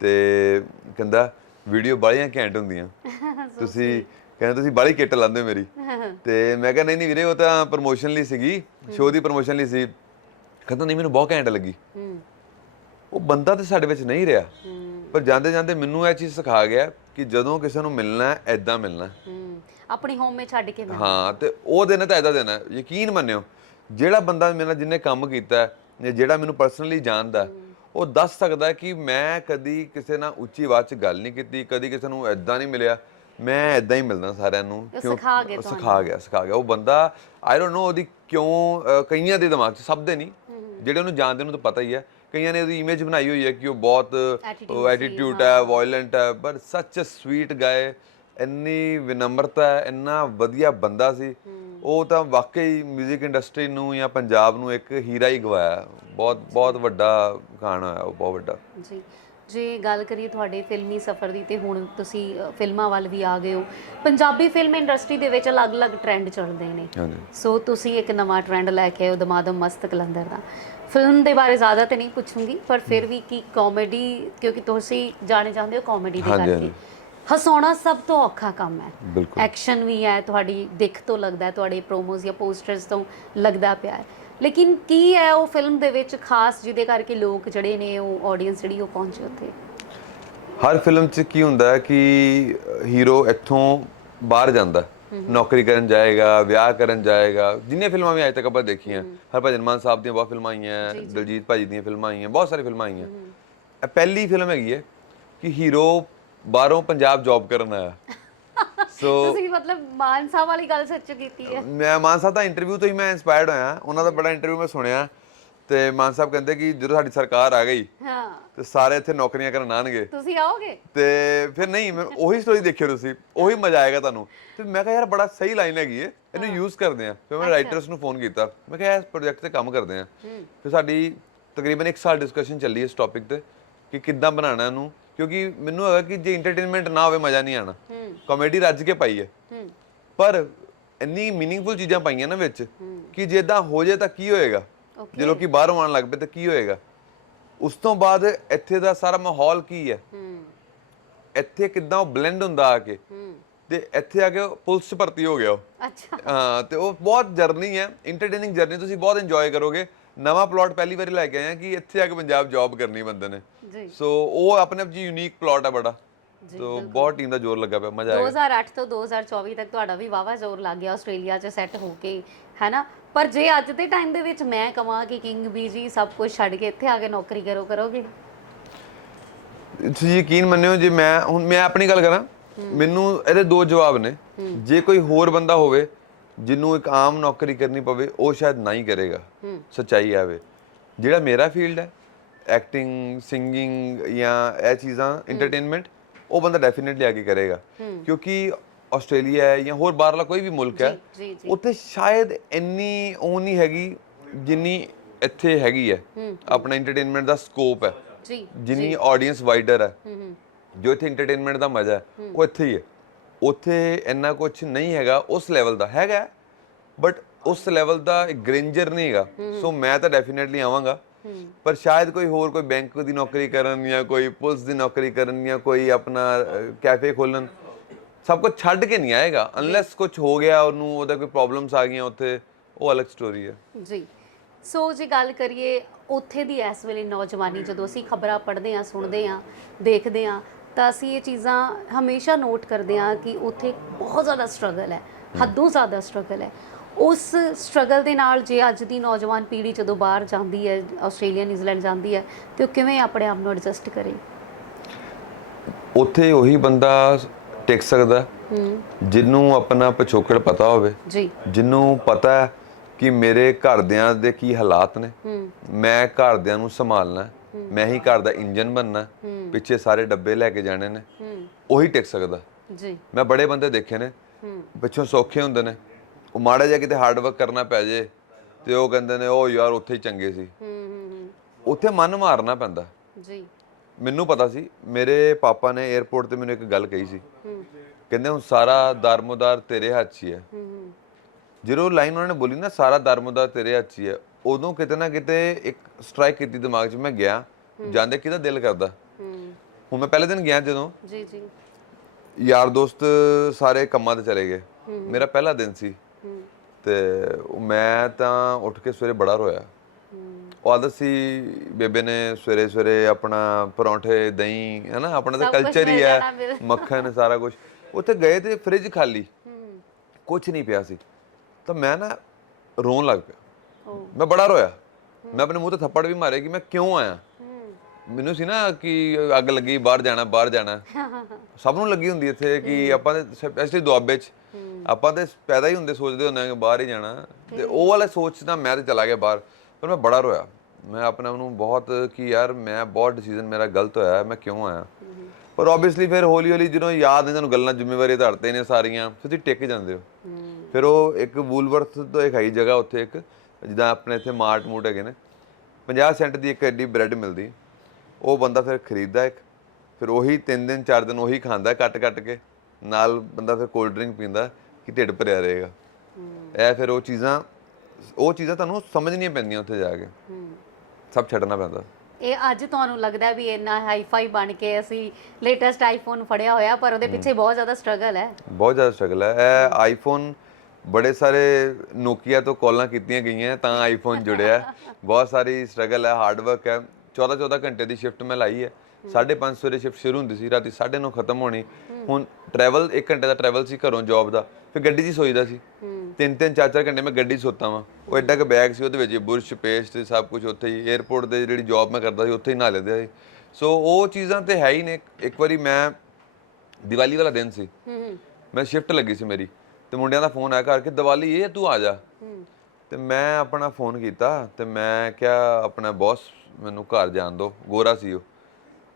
ਤੇ ਕਹਿੰਦਾ ਵੀਡੀਓ ਬਾਲੀਆਂ ਘੈਂਟ ਹੁੰਦੀਆਂ। ਤੁਸੀਂ ਕਹਿੰਦਾ ਤੁਸੀਂ ਬਾਲੀ ਕਿੱਟ ਲਾਉਂਦੇ ਮੇਰੀ। ਤੇ ਮੈਂ ਕਿਹਾ ਨਹੀਂ ਨਹੀਂ ਵੀਰੇ ਉਹ ਤਾਂ ਪ੍ਰੋਮੋਸ਼ਨ ਲਈ ਸੀਗੀ ਸ਼ੋਅ ਦੀ ਪ੍ਰੋਮੋਸ਼ਨ ਲਈ ਸੀ। ਕਹਿੰਦਾ ਨਹੀਂ ਮੈਨੂੰ ਬਹੁਤ ਘੈਂਟ ਲੱਗੀ। ਉਹ ਬੰਦਾ ਤੇ ਸਾਡੇ ਵਿੱਚ ਨਹੀਂ ਰਿਹਾ। ਪਰ ਜਾਂਦੇ ਜਾਂਦੇ ਮੈਨੂੰ ਇਹ ਚੀਜ਼ ਸਿਖਾ ਗਿਆ ਕਿ ਜਦੋਂ ਕਿਸੇ ਨੂੰ ਮਿਲਣਾ ਹੈ ਐਦਾਂ ਮਿਲਣਾ ਆਪਣੀ ਹੋਮ ਵਿੱਚ ਛੱਡ ਕੇ ਹਾਂ ਤੇ ਉਹ ਦਿਨ ਤਾਂ ਐਦਾ ਦੇਣਾ। ਯਕੀਨ ਮੰਨਿਓ ਜਿਹੜਾ ਬੰਦਾ ਮੇਰੇ ਨਾਲ ਜਿਹਨੇ ਕੰਮ ਕੀਤਾ ਹੈ, ਜਾਂ ਜਿਹੜਾ ਮੈਨੂੰ ਪਰਸਨਲੀ ਜਾਣਦਾ ਉਹ ਦੱਸ ਸਕਦਾ ਕਿ ਮੈਂ ਕਦੀ ਕਿਸੇ ਨਾਲ ਉੱਚੀ ਆਵਾਜ਼ 'ਚ ਗੱਲ ਨਹੀਂ ਕੀਤੀ ਕਦੀ ਕਿਸੇ ਨੂੰ ਐਦਾਂ ਨਹੀਂ ਮਿਲਿਆ। ਮੈਂ ਐਦਾਂ ਹੀ ਮਿਲਦਾ ਸਾਰਿਆਂ ਨੂੰ ਸਿਖਾ ਗਿਆ ਉਹ ਸਿਖਾ ਗਿਆ ਸਿਖਾ ਗਿਆ। ਉਹ ਬੰਦਾ ਆਈ ਡੋਨਟ ਨੋ ਉਹਦੀ ਕਿਉਂ ਅਹ, ਕਈਆਂ ਦੇ ਦਿਮਾਗ 'ਚ ਸਭ ਦੇ ਨਹੀਂ। ਜਿਹੜੇ ਉਹਨੂੰ ਜਾਣਦੇ ਨੂੰ ਤਾਂ ਪਤਾ ਹੀ ਹੈ। ਕਈਆਂ ਨੇ ਉਹਦੀ ਇਮੇਜ ਬਣਾਈ ਹੋਈ ਹੈ ਕਿ ਉਹ ਬਹੁਤ Attitude ਐਟੀਟਿਊਡ ਹੈ। ਵਾਇਲੈਂਟ ਹੈ ਬਟ ਸੱਚ ਅ ਸਵੀਟ ਗਾਏ ਇੰਨੀ ਵਿਨਮਰਤਾ ਹੈ ਇੰਨਾ ਵਧੀਆ ਬੰਦਾ ਸੀ। ਉਹ ਤਾਂ ਵਾਕਈ 뮤직 ਇੰਡਸਟਰੀ ਨੂੰ ਜਾਂ ਪੰਜਾਬ ਨੂੰ ਇੱਕ ਹੀਰਾ ਹੀ ਗਵਾਇਆ। ਬਹੁਤ ਬਹੁਤ ਵੱਡਾ ਗਾਣਾ ਹੈ ਉਹ ਬਹੁਤ ਵੱਡਾ। ਜੀ। ਜੇ ਗੱਲ ਕਰੀਏ ਤੁਹਾਡੇ ਫਿਲਮੀ ਸਫ਼ਰ ਦੀ ਤੇ ਹੁਣ ਤੁਸੀਂ ਫਿਲਮਾਂ ਵੱਲ ਵੀ ਆ ਗਏ ਹੋ। ਪੰਜਾਬੀ ਫਿਲਮ ਇੰਡਸਟਰੀ ਦੇ ਵਿੱਚ ਅਲੱਗ-ਅਲੱਗ ਟ੍ਰੈਂਡ ਚੱਲਦੇ ਨੇ। ਹਾਂਜੀ। ਸੋ ਤੁਸੀਂ ਇੱਕ ਨਵਾਂ ਟ੍ਰੈਂਡ ਲੈ ਕੇ ਆਏ ਹੋ ਦਮਾਦਮ ਮਸਤ ਕਲੰਦਰ ਦਾ। ਫਿਲਮ ਦੇ ਬਾਰੇ ਜ਼ਿਆਦਾ ਤੇ ਨਹੀਂ ਪੁੱਛੂੰਗੀ ਪਰ ਫਿਰ ਵੀ ਕੀ ਕਾਮੇਡੀ ਕਿਉਂਕਿ ਤੁਸੀਂ ਜਾਣੇ ਜਾਂਦੇ ਹੋ ਕਾਮੇਡੀ ਦੇ ਹਾਂਜੀ, ਕਰਕੇ। ਹਾਂਜੀ। ਹਸਾਉਣਾ ਸਭ ਤੋਂ ਔਖਾ ਕੰਮ ਹੈ। ਬਿਲਕੁਲ। ਐਕਸ਼ਨ ਵੀ ਹੈ ਤੁਹਾਡੀ ਦਿੱਖ ਤੋਂ ਲੱਗਦਾ ਹੈ ਤੁਹਾਡੇ ਪ੍ਰੋਮੋਸ ਜਾਂ ਪੋਸਟਰਸ ਤੋਂ ਲੱਗਦਾ ਪਿਆ ਹੈ। ਲੇਕਿਨ ਕੀ ਹੈ ਉਹ ਫਿਲਮ ਦੇ ਵਿੱਚ ਖਾਸ ਜਿਹਦੇ ਕਰਕੇ ਲੋਕ ਜਿਹੜੇ ਨੇ ਉਹ ਆਡੀਅנס ਜਿਹੜੀ ਉਹ ਪਹੁੰਚੇ ਉੱਥੇ? ਹਰ ਫਿਲਮ 'ਚ ਕੀ ਹੁੰਦਾ ਹੈ ਕਿ ਹੀਰੋ ਇੱਥੋਂ ਬਾਹਰ ਜਾਂਦਾ ਨੌਕਰੀ ਕਰਨ ਜਾਏਗਾ ਵਿਆਹ ਕਰਨ ਜਾਏਗਾ। ਜਿੰਨੀਆਂ ਫਿਲਮਾਂ ਵੀ ਅਜੇ ਤੱਕ ਆਪਾਂ ਦੇਖੀਆਂ ਹਰਭਜਨ ਮਾਨ ਸਾਹਿਬ ਦੀਆਂ ਬਹੁਤ ਫਿਲਮਾਂ ਆਈਆਂ ਦਲਜੀਤ ਭਾਜੀ ਦੀਆਂ ਫਿਲਮਾਂ ਆਈਆਂ ਬਹੁਤ ਸਾਰੀ ਫਿਲਮਾਂ ਆਈਆਂ। ਇਹ ਪਹਿਲੀ ਫਿਲਮ ਹੈਗੀ ਹੈ ਕਿ ਹੀਰੋ ਬਾਹਰੋਂ ਪੰਜਾਬ ਜੌਬ ਕਰਨ ਆਇਆ। ਸੋ ਤੁਸੀਂ ਮਤਲਬ ਮਾਨ ਸਾਹਿਬ ਵਾਲੀ ਗੱਲ ਸੱਚ ਕੀਤੀ ਹੈ। ਮੈਂ ਮਾਨ ਸਾਹਿਬ ਦਾ ਇੰਟਰਵਿਊ ਤੋਂ ਹੀ ਮੈਂ ਇਨਸਪਾਇਰਡ ਹੋਇਆ। ਉਹਨਾਂ ਦਾ ਬੜਾ ਇੰਟਰਵਿਊ ਮੈਂ ਸੁਣਿਆ। ਤੇ ਮਾਨ ਸਾਹਿਬ ਕਹਿੰਦੇ ਕਿ ਜਦੋਂ ਸਾਡੀ ਸਰਕਾਰ ਆ ਗਈ ਹਾਂ। ਤੇ ਸਾਰੇ ਇੱਥੇ ਨੌਕਰੀਆਂ ਕਰਨ ਆਣਗੇ ਤੁਸੀਂ ਆਓਗੇ? ਤੇ ਫਿਰ ਨਹੀਂ ਮੈਂ ਉਹੀ ਸਟੋਰੀ ਦੇਖਿਓ ਤੁਸੀਂ। ਉਹੀ ਮਜ਼ਾ ਆਏਗਾ ਤੁਹਾਨੂੰ। ਤੇ ਮੈਂ ਕਿਹਾ ਯਾਰ ਬੜਾ ਸਹੀ ਲਾਈਨ ਹੈਗੀ ਏ। ਇਹਨੂੰ ਯੂਜ਼ ਕਰਦੇ ਆ। ਫਿਰ ਮੈਂ ਰਾਈਟਰਸ ਨੂੰ ਫੋਨ ਕੀਤਾ। ਮੈਂ ਕਿਹਾ ਇਸ ਪ੍ਰੋਜੈਕਟ ਤੇ ਕੰਮ ਕਰਦੇ ਆ। ਫਿਰ ਸਾਡੀ ਤਕਰੀਬਨ 1 ਸਾਲ ਡਿਸਕਸ਼ਨ ਚੱਲੀ ਇਸ ਟੌਪਿਕ ਤੇ ਕਿ ਕਿੱਦਾਂ ਬਣਾਉਣਾ ਇਹਨੂੰ। ਕਿਉਂਕਿ ਮੈਨੂੰ ਹੈਗਾ ਕਿ ਜੇ ਇੰਟਰਟੇਨਮੈਂਟ ਨਾ ਹੋਵੇ ਮਜ਼ਾ ਨਹੀਂ ਆਣਾ ਕਾਮੇਡੀ ਰੱਜ ਕੇ ਪਾਈ ਹੈ। ਪਰ ਇੰਨੀ ਮੀਨਿੰਗਫੁਲ ਚੀਜ਼ਾਂ ਪਾਈਆਂ ਨਾ ਵਿੱਚ ਕਿ ਜੇ ਇਦਾਂ ਹੋ ਜੇ ਤਾਂ ਕੀ ਹੋਏਗਾ. ਜੇ ਲੋਕੀ ਬਾਹਰੋਂ ਆਉਣ ਲੱਗ ਪਏ ਤਾਂ ਕੀ ਹੋਏਗਾ? ਉਸ ਤੋਂ ਬਾਅਦ ਇੱਥੇ ਦਾ ਸਾਰਾ ਮਾਹੌਲ ਕੀ ਹੈ? ਇੱਥੇ ਕਿੱਦਾਂ ਉਹ ਬਲੈਂਡ ਹੁੰਦਾ ਆ ਕੇ? ਤੇ ਇੱਥੇ ਆ ਕੇ ਪੁਲਿਸ ਭਰਤੀ ਹੋ ਗਿਆ ਉਹ। ਅੱਛਾ। ਹਾਂ ਤੇ ਉਹ ਬਹੁਤ ਜਰਨੀ ਹੈ। ਇੰਟਰਟੇਨਿੰਗ ਜਰਨੀ ਤੁਸੀਂ ਬਹੁਤ ਇੰਜੋਏ ਕਰੋਗੇ। ਨਵਾਂ ਪਲਾਟ ਪਹਿਲੀ ਵਾਰੀ ਲੈ ਕੇ ਆਏ ਆ ਕਿ ਇੱਥੇ ਆ ਕੇ ਪੰਜਾਬ ਜੌਬ ਕਰਨੀ ਬੰਦੇ ਨੇ। ਜੀ। ਸੋ ਉਹ ਆਪਣੇ ਆਪ ਜੀ ਯੂਨੀਕ ਪਲਾਟ ਹੈ ਬੜਾ। ਸੋ ਬਹੁਤ ਟੀਮ ਦਾ ਜ਼ੋਰ ਲੱਗਾ ਪਿਆ ਮਜ਼ਾ ਆਇਆ। 2008 ਤੋਂ 2024 ਤੱਕ ਤੁਹਾਡਾ ਵੀ ਵਾਵਾ ਜ਼ੋਰ ਲੱਗ ਗਿਆ ਆਸਟ੍ਰੇਲੀਆ 'ਚ ਸੈੱਟ ਹੋ ਕੇ ਹੈਨਾ? ਪਰ ਜੇ ਅੱਜ ਦੇ ਟਾਈਮ ਦੇ ਵਿੱਚ ਮੈਂ ਕਹਾਂ ਕਿ ਕਿੰਗ ਬੀਜੀ ਸਭ ਕੁਝ ਛੱਡ ਕੇ ਇੱਥੇ ਆ ਕੇ ਨੌਕਰੀ ਕਰੋ ਕਰੋਗੇ? ਤੁਸੀਂ ਯਕੀਨ ਮੰਨਿਓ ਜੇ ਮੈਂ ਹੁਣ ਮੈਂ ਆਪਣੀ ਗੱਲ ਕਰਾਂ ਮੈਨੂੰ ਇਹਦੇ ਦੋ ਜਵਾਬ ਨੇ। ਜੇ ਕੋਈ ਹੋਰ ਬੰਦਾ ਹੋਵੇ ਜਿਹਨੂੰ ਇੱਕ ਆਮ ਨੌਕਰੀ ਕਰਨੀ ਪਵੇ ਉਹ ਸ਼ਾਇਦ ਨਹੀਂ ਕਰੇਗਾ। ਸੱਚਾਈ ਆਵੇ ਜਿਹੜਾ ਮੇਰਾ ਫੀਲਡ ਹੈ ਐਕਟਿੰਗ ਸਿੰਗਿੰਗ ਜਾਂ ਇਹ ਚੀਜ਼ਾਂ ਐਂਟਰਟੇਨਮੈਂਟ ਉਹ ਬੰਦਾ ਡੈਫੀਨਿਟਲੀ ਆ ਕੇ ਕਰੇਗਾ। ਕਿਉਂਕਿ ਆਸਟ੍ਰੇਲੀਆ ਹੈ ਜਾਂ ਹੋਰ ਬਾਹਰਲਾ ਕੋਈ ਵੀ ਮੁਲਕ ਹੈ ਉੱਥੇ ਸ਼ਾਇਦ ਇੰਨੀ ਉਹ ਨਹੀਂ ਹੈਗੀ ਜਿੰਨੀ ਇੱਥੇ ਹੈਗੀ ਹੈ। ਆਪਣਾ ਐਂਟਰਟੇਨਮੈਂਟ ਦਾ ਸਕੋਪ ਹੈ। ਜੀ ਜਿੰਨੀ ਆਡੀਅנס ਵਾਈਡਰ ਹੈ। ਹੂੰ ਹੂੰ। ਜੋ ਇੱਥੇ ਐਂਟਰਟੇਨਮੈਂਟ ਦਾ ਮਜ਼ਾ ਹੈ। ਉਹ ਇੱਥੇ ਹੀ ਹੈ। ਉੱਥੇ ਇੰਨਾ ਕੁਝ ਨਹੀਂ ਹੈਗਾ ਉਸ ਲੈਵਲ ਦਾ ਹੈਗਾ ਬਟ ਉਸ ਲੈਵਲ ਦਾ ਗ੍ਰੇਂਜਰ ਨਹੀਂ ਹੈਗਾ। ਸੋ ਮੈਂ ਤਾਂ ਡੈਫੀਨਿਟਲੀ ਆਵਾਂਗਾ। ਪਰ ਸ਼ਾਇਦ ਕੋਈ ਹੋਰ ਕੋਈ ਬੈਂਕ ਦੀ ਨੌਕਰੀ ਕਰਨ ਜਾਂ ਕੋਈ ਪੁਲਿਸ ਦੀ ਨੌਕਰੀ ਕਰਨ ਜਾਂ ਕੋਈ ਆਪਣਾ ਕੈਫੇ ਖੋਲਣ ਸਭ ਕੁਝ ਛੱਡ ਕੇ ਨਹੀਂ ਆਏਗਾ। ਅਨਲੈਸ ਕੁਝ ਹੋ ਗਿਆ ਉਹਨੂੰ ਉਹਦਾ ਕੋਈ ਪ੍ਰੋਬਲਮਸ ਆ ਗਈਆਂ ਉੱਥੇ ਉਹ ਅਲੱਗ ਸਟੋਰੀ ਹੈ। ਜੀ। ਸੋ ਜੇ ਗੱਲ ਕਰੀਏ ਉੱਥੇ ਦੀ ਇਸ ਵੇਲੇ ਨੌਜਵਾਨੀ ਜਦੋਂ ਅਸੀਂ ਖਬਰਾਂ ਪੜ੍ਹਦੇ ਹਾਂ ਸੁਣਦੇ ਹਾਂ ਦੇਖਦੇ ਹਾਂ ਤਾਂ ਅਸੀਂ ਇਹ ਚੀਜ਼ਾਂ ਹਮੇਸ਼ਾ ਨੋਟ ਕਰਦੇ ਹਾਂ ਕਿ ਉੱਥੇ ਬਹੁਤ ਜ਼ਿਆਦਾ ਸਟਰਗਲ ਹੈ ਹੱਦੋਂ ਜ਼ਿਆਦਾ ਸਟਰਗਲ ਹੈ। ਉਸ ਸਟਰਗਲ ਦੇ ਨਾਲ ਜੇ ਅੱਜ ਦੀ ਨੌਜਵਾਨ ਪੀੜ੍ਹੀ ਜਦੋਂ ਬਾਹਰ ਜਾਂਦੀ ਹੈ ਆਸਟ੍ਰੇਲੀਆ ਨਿਊਜ਼ੀਲੈਂਡ ਜਾਂਦੀ ਹੈ ਤੇ ਉਹ ਕਿਵੇਂ ਆਪਣੇ ਆਪ ਨੂੰ ਐਡਜਸਟ ਕਰੇ? ਉੱਥੇ ਉਹੀ ਬੰਦਾ ਟਿਕ ਸਕਦਾ ਜਿਹਨੂੰ ਆਪਣਾ ਪਿਛੋਕੜ ਪਤਾ ਹੋਵੇ। ਜੀ। ਜਿਹਨੂੰ ਪਤਾ ਹੈ ਕਿ ਮੇਰੇ ਘਰਦਿਆਂ ਦੇ ਕੀ ਹਾਲਾਤ ਨੇ ਮੈਂ ਘਰਦਿਆਂ ਨੂੰ ਸੰਭਾਲਣਾ ਮੈਂ ਹੀ ਘਰ ਦਾ ਇੰਜਨ ਬਣਨਾ ਹੈ, ਪਿੱਛੇ ਸਾਰੇ ਡੱਬੇ ਲੈ ਕੇ ਜਾਣੇ ਨੇ ਉਹੀ ਟਿਕ ਸਕਦਾ। ਜੀ। ਮੈਂ ਬੜੇ ਬੰਦੇ ਦੇਖੇ ਨੇ ਪਿੱਛੋਂ ਸੌਖੇ ਹੁੰਦੇ ਨੇ ਉਹ ਮਾੜਾ ਜਿਹਾ ਕਿਤੇ ਹਾਰਡ ਵਰਕ ਕਰਨਾ ਪੈ ਜੇ ਤੇ ਉਹ ਕਹਿੰਦੇ ਨੇ ਉਹ ਯਾਰ ਉੱਥੇ ਹੀ ਚੰਗੇ ਸੀ। ਉੱਥੇ ਮਨ ਮਾਰਨਾ ਪੈਂਦਾ। ਜੀ। ਮੈਨੂੰ ਪਤਾ ਸੀ ਮੇਰੇ ਪਾਪਾ ਨੇ 에어ਪੋਰਟ ਤੇ ਮੈਨੂੰ ਇੱਕ ਗੱਲ ਕਹੀ ਸੀ। ਕਹਿੰਦੇ ਹੁਣ ਸਾਰਾ ਦਾਰਮੋਦਾਰ ਤੇਰੇ ਹੱਥ 'ਚ ਹੀ ਹੈ। ਜਦੋਂ ਲਾਈਨ ਉਹਨਾਂ ਨੇ ਬੋਲੀ ਨਾ ਸਾਰਾ ਦਰਮਦਾ ਤੇਰੇ ਹੱਥ 'ਚ ਹੀ ਹੈ। ਉਦੋਂ ਕਿਤੇ ਨਾ ਕਿਤੇ ਇੱਕ ਸਟ੍ਰਾਈਕ ਕੀਤੀ ਦਿਮਾਗ 'ਚ ਮੈਂ ਗਿਆ। ਜਾਂਦੇ ਕਿਹਦਾ ਦਿਲ ਕਰਦਾ? ਹੂੰ। ਹੁਣ ਮੈਂ ਪਹਿਲੇ ਦਿਨ ਗਿਆ ਜਦੋਂ। ਜੀ ਜੀ। ਯਾਰ ਦੋਸਤ ਸਾਰੇ ਕੰਮਾਂ ਤੇ ਚਲੇ ਗਏ। ਮੇਰਾ ਪਹਿਲਾ ਦਿਨ ਸੀ। ਤੇ ਮੈਂ ਤਾਂ ਉੱਠ ਕੇ ਸਵੇਰੇ ਬੜਾ ਰੋਇਆ। ਉਹ ਆਦਤ ਸੀ ਬੇਬੇ ਨੇ ਸਵੇਰੇ ਸਵੇਰੇ ਆਪਣਾ ਪਰੌਂਠੇ ਦਹੀਂ ਹੈ ਨਾ ਆਪਣਾ ਤਾਂ ਕਲਚਰ ਹੀ ਹੈ। ਮੱਖਣ ਸਾਰਾ ਕੁਝ ਉੱਥੇ ਗਏ ਤੇ ਫ੍ਰਿਜ ਖਾਲੀ। ਕੁਝ ਨਹੀਂ ਪਿਆ ਸੀ। ਤਾਂ ਮੈਂ ਨਾ ਰੋਣ ਲੱਗ ਪਿਆ। ਮੈਂ ਬੜਾ ਰੋਇਆ। ਮੈਂ ਆਪਣੇ ਮੂੰਹ ਤੇ ਥੱਪੜ ਵੀ ਮਾਰੇ ਕਿ ਮੈਂ ਕਿਉਂ ਆਇਆ? ਹੂੰ ਮੈਨੂੰ ਸੀ ਨਾ ਕਿ ਅੱਗ ਲੱਗੀ ਬਾਹਰ ਜਾਣਾ ਬਾਹਰ ਜਾਣਾ। ਸਭ ਨੂੰ ਲੱਗੀ ਹੁੰਦੀ ਇੱਥੇ ਕਿ ਆਪਾਂ ਦੇ ਸਪੈਸ਼ਲੀ ਦੁਆਬੇ 'ਚ ਆਪਾਂ ਤੇ ਪੈਦਾ ਹੀ ਹੁੰਦੇ ਸੋਚਦੇ ਹੁੰਦੇ ਆ ਕਿ ਬਾਹਰ ਹੀ ਜਾਣਾ। ਤੇ ਉਹ ਵਾਲਾ ਸੋਚ ਨਾ ਮੈਂ ਤੇ ਚਲਾ ਗਿਆ ਬਾਹਰ। ਪਰ ਮੈਂ ਬੜਾ ਰੋਇਆ। ਮੈਂ ਆਪਣੇ ਆਪ ਨੂੰ ਬਹੁਤ ਕਿ ਯਾਰ ਮੈਂ ਬਹੁਤ ਡਿਸੀਜਨ ਮੇਰਾ ਗਲਤ ਹੋਇਆ ਮੈਂ ਕਿਉਂ ਆਇਆ? ਪਰ ਆਬਵੀਅਸਲੀ ਫਿਰ ਹੌਲੀ ਹੌਲੀ ਜਦੋਂ ਯਾਦ ਨੇ ਤੁਹਾਨੂੰ ਗੱਲਾਂ ਜ਼ਿੰਮੇਵਾਰੀ ਧਰਤੇ ਨੇ ਸਾਰੀਆਂ ਤੁਸੀਂ ਟਿਕ ਜਾਂਦੇ ਹੋ। ਫਿਰ ਉਹ ਇੱਕ ਵੂਲਵਰਥ ਤੋਂ ਇੱਕ ਹੈਗੀ ਜਗ੍ਹਾ ਉੱਥੇ ਇੱਕ। ਜਿੱਦਾਂ ਆਪਣੇ ਇੱਥੇ ਮਾਰਟ ਮੂਟ ਹੈਗੇ ਨੇ 50 ਸੈਂਟ ਦੀ ਇੱਕ ਐਡੀ ਬ੍ਰੈਡ ਮਿਲਦੀ ਉਹ ਬੰਦਾ ਫਿਰ ਖਰੀਦਦਾ ਇੱਕ ਫਿਰ ਉਹੀ 3 ਦਿਨ 4 ਦਿਨ ਉਹੀ ਖਾਂਦਾ ਕੱਟ ਕੱਟ ਕੇ ਨਾਲ ਬੰਦਾ ਫਿਰ ਕੋਲਡ ਡਰਿੰਕ ਪੀਂਦਾ ਕਿ ਢਿੱਡ ਭਰਿਆ ਰਹੇਗਾ। ਇਹ ਫਿਰ ਉਹ ਚੀਜ਼ਾਂ ਉਹ ਚੀਜ਼ਾਂ ਤੁਹਾਨੂੰ ਸਮਝਣੀਆਂ ਪੈਂਦੀਆਂ ਉੱਥੇ ਜਾ ਕੇ। ਸਭ ਛੱਡਣਾ ਪੈਂਦਾ। ਇਹ ਅੱਜ ਤੁਹਾਨੂੰ ਲੱਗਦਾ ਵੀ ਇੰਨਾ ਹਾਈਫਾਈ ਬਣ ਕੇ ਅਸੀਂ ਲੇਟੈਸਟ ਆਈਫੋਨ ਫੜਿਆ ਹੋਇਆ ਪਰ ਉਹਦੇ ਪਿੱਛੇ ਬਹੁਤ ਜ਼ਿਆਦਾ ਸਟਰਗਲ ਹੈ। ਬਹੁਤ ਜ਼ਿਆਦਾ ਸਟਰਗਲ ਹੈ। ਇਹ ਆਈਫੋਨ ਬੜੇ ਸਾਰੇ ਨੋਕੀਆ ਤੋਂ ਕਾਲਾਂ ਕੀਤੀਆਂ ਗਈਆਂ ਤਾਂ ਆਈਫੋਨ ਜੁੜਿਆ। ਬਹੁਤ ਸਾਰੀ ਸਟਰਗਲ ਹੈ ਹਾਰਡ ਵਰਕ ਹੈ। 14 14 ਘੰਟੇ ਦੀ ਸ਼ਿਫਟ ਮੈਂ ਲਾਈ ਹੈ। 5:30 ਸਵੇਰੇ ਸ਼ਿਫਟ ਸ਼ੁਰੂ ਹੁੰਦੀ ਸੀ ਰਾਤੀ 9:30 ਖਤਮ ਹੋਣੀ। ਹੁਣ ਟਰੈਵਲ 1 ਘੰਟੇ ਦਾ ਟਰੈਵਲ ਸੀ ਘਰੋਂ ਜੌਬ ਦਾ। ਫਿਰ ਗੱਡੀ 'ਚ ਸੋਈਦਾ ਸੀ। ਤਿੰਨ ਤਿੰਨ ਚਾਰ ਚਾਰ ਘੰਟੇ ਮੈਂ ਗੱਡੀ 'ਚ ਸੁੱਤਾ ਵਾਂ। ਉਹ ਐਡਾ ਕੁ ਬੈਗ ਸੀ ਉਹਦੇ ਵਿੱਚ ਬੁਰਸ਼ ਪੇਸਟ ਸਭ ਕੁਝ ਉੱਥੇ ਹੀ 에어ਪੋਰਟ ਦੇ ਜਿਹੜੀ ਜੌਬ ਮੈਂ ਕਰਦਾ ਸੀ ਉੱਥੇ ਹੀ ਨਹਾ ਲੈਂਦਾ ਸੀ ਸੋ ਉਹ ਚੀਜ਼ਾਂ ਤੇ ਹੈ ਹੀ ਨੇ। ਇੱਕ ਵਾਰੀ ਮੈਂ ਦੀਵਾਲੀ ਵਾਲਾ ਦਿਨ ਸੀ। ਮੈਂ ਸ਼ਿਫਟ ਲੱਗੀ ਸੀ ਮੇਰੀ। ਤੇ ਮੁੰਡਿਆਂ ਦਾ ਫੋਨ ਆਇਆ ਘਰ ਕਿ ਦੀਵਾਲੀ ਇਹ ਤੂੰ ਆ ਜਾ। ਤੇ ਮੈਂ ਆਪਣਾ ਫੋਨ ਕੀਤਾ ਤੇ ਮੈਂ ਕਿਹਾ ਆਪਣਾ ਬੌਸ ਮੈਨੂੰ ਘਰ ਜਾਣ ਦਿਓ ਗੋਰਾ ਸੀ ਉਹ।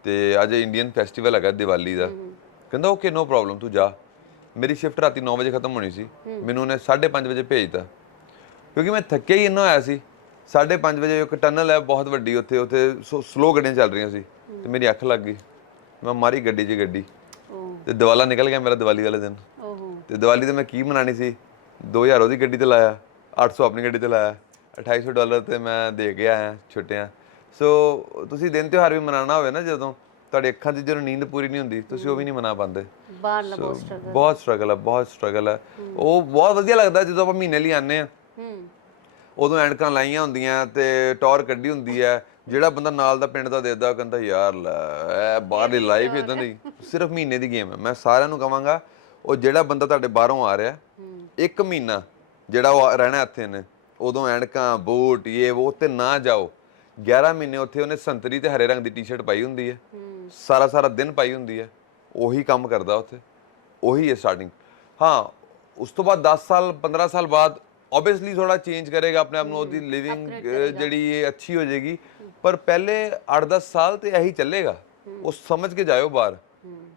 ਤੇ ਅੱਜ ਇੰਡੀਅਨ ਫੈਸਟੀਵਲ ਹੈਗਾ ਦੀਵਾਲੀ ਦਾ। ਕਹਿੰਦਾ ਓਕੇ ਨੋ ਪ੍ਰੋਬਲਮ ਤੂੰ ਜਾ। ਮੇਰੀ ਸ਼ਿਫਟ ਰਾਤੀ 9 ਵਜੇ ਖਤਮ ਹੋਣੀ ਸੀ। ਮੈਨੂੰ ਉਹਨੇ 5:30 ਵਜੇ ਭੇਜਤਾ। ਕਿਉਂਕਿ ਮੈਂ ਥੱਕਿਆ ਹੀ ਇੰਨਾ ਹੋਇਆ ਸੀ। 5:30 ਵਜੇ ਇੱਕ ਟਨਲ ਹੈ ਬਹੁਤ ਵੱਡੀ ਉੱਥੇ ਉੱਥੇ ਸਲੋ ਗੱਡੀਆਂ ਚੱਲ ਰਹੀਆਂ ਸੀ। ਤੇ ਮੇਰੀ ਅੱਖ ਲੱਗ ਗਈ। ਮੈਂ ਮਾਰੀ ਗੱਡੀ 'ਚ ਗੱਡੀ। ਤੇ ਦਿਵਾਲਾ ਨਿਕਲ ਗਿਆ ਮੇਰਾ ਦੀਵਾਲੀ ਵਾਲੇ ਦਿਨ। ਤੇ ਦੀਵਾਲੀ ਤੇ ਮੈਂ ਕੀ ਮਨਾਣੀ ਸੀ? 2000 ਉਹਦੀ ਗੱਡੀ ਤੇ ਲਾਇਆ 800 ਆਪਣੀ ਗੱਡੀ ਤੇ ਲਾਇਆ 2800 ਡਾਲਰ ਤੇ ਮੈਂ ਦੇ ਕੇ ਆਇਆ ਛੁੱਟੀਆਂ। ਸੋ ਤੁਸੀਂ ਦਿਨ ਤਿਉਹਾਰ ਵੀ ਮਨਾਉਣਾ ਹੋਵੇ ਨਾ ਜਦੋਂ ਤੁਹਾਡੀ ਅੱਖਾਂ 'ਚ ਜਦੋਂ ਨੀਂਦ ਪੂਰੀ ਨਹੀਂ ਹੁੰਦੀ ਤੁਸੀਂ ਉਹ ਵੀ ਨਹੀਂ ਮਨਾ ਪਾਉਂਦੇ। ਬਹੁਤ ਸਟਰਗਲ ਬਹੁਤ ਸਟਰਗਲ ਹੈ ਬਹੁਤ ਸਟਰਗਲ ਹੈ। ਉਹ ਬਹੁਤ ਵਧੀਆ ਲੱਗਦਾ ਜਦੋਂ ਆਪਾਂ ਮਹੀਨੇ ਲਈ ਆਨੇ ਆ ਹੂੰ। ਉਦੋਂ ਐਨਕਾਂ ਲਾਈਆਂ ਹੁੰਦੀਆਂ ਤੇ ਟੌਰ ਕੱਢੀ ਹੁੰਦੀ ਹੈ ਜਿਹੜਾ ਬੰਦਾ ਨਾਲ ਦਾ ਪਿੰਡ ਦਾ ਦੇਦਾ ਕਹਿੰਦਾ ਯਾਰ ਲੈ ਬਾਹਰਲੀ ਲਾਈਫ ਇਦਾਂ ਦੀ। ਸਿਰਫ ਮਹੀਨੇ ਦੀ ਗੇਮ ਹੈ। ਮੈਂ ਸਾਰਿਆਂ ਨੂੰ ਕਹਾਂਗਾ ਉਹ ਜਿਹੜਾ ਬੰਦਾ ਤੁਹਾਡੇ ਬਾਹਰੋਂ ਆ ਰਿਹਾ ਇੱਕ ਮਹੀਨਾ ਜਿਹੜਾ ਉਹ ਰਹਿਣਾ ਇੱਥੇ ਨੇ ਉਦੋਂ ਐਨਕਾਂ ਬੂਟ ਇਹ ਉਹ ਤੇ ਨਾ ਜਾਓ। 11 ਮਹੀਨੇ ਉੱਥੇ ਉਹਨੇ ਸੰਤਰੀ ਤੇ ਹਰੇ ਰੰਗ ਦੀ ਟੀ-ਸ਼ਰਟ ਪਾਈ ਹੁੰਦੀ ਹੈ। ਸਾਰਾ ਸਾਰਾ ਦਿਨ ਪਾਈ ਹੁੰਦੀ ਹੈ। ਉਹੀ ਕੰਮ ਕਰਦਾ ਉੱਥੇ। ਉਹੀ ਹੈ ਸਟਾਰਟਿੰਗ ਹਾਂ ਉਸ ਤੋਂ ਬਾਅਦ 10 ਸਾਲ 15 ਸਾਲ ਬਾਅਦ ਆਬਵੀਅਸਲੀ ਥੋੜਾ ਚੇਂਜ ਕਰੇਗਾ ਆਪਣੇ ਆਪ ਨੂੰ ਉਹਦੀ ਲਿਵਿੰਗ ਜਿਹੜੀ ਇਹ ਅੱਛੀ ਹੋ ਜਾਏਗੀ। ਪਰ ਪਹਿਲੇ 8-10 ਸਾਲ ਤੇ ਇਹੀ ਚੱਲੇਗਾ। ਉਹ ਸਮਝ ਕੇ ਜਾਇਓ ਬਾਹਰ।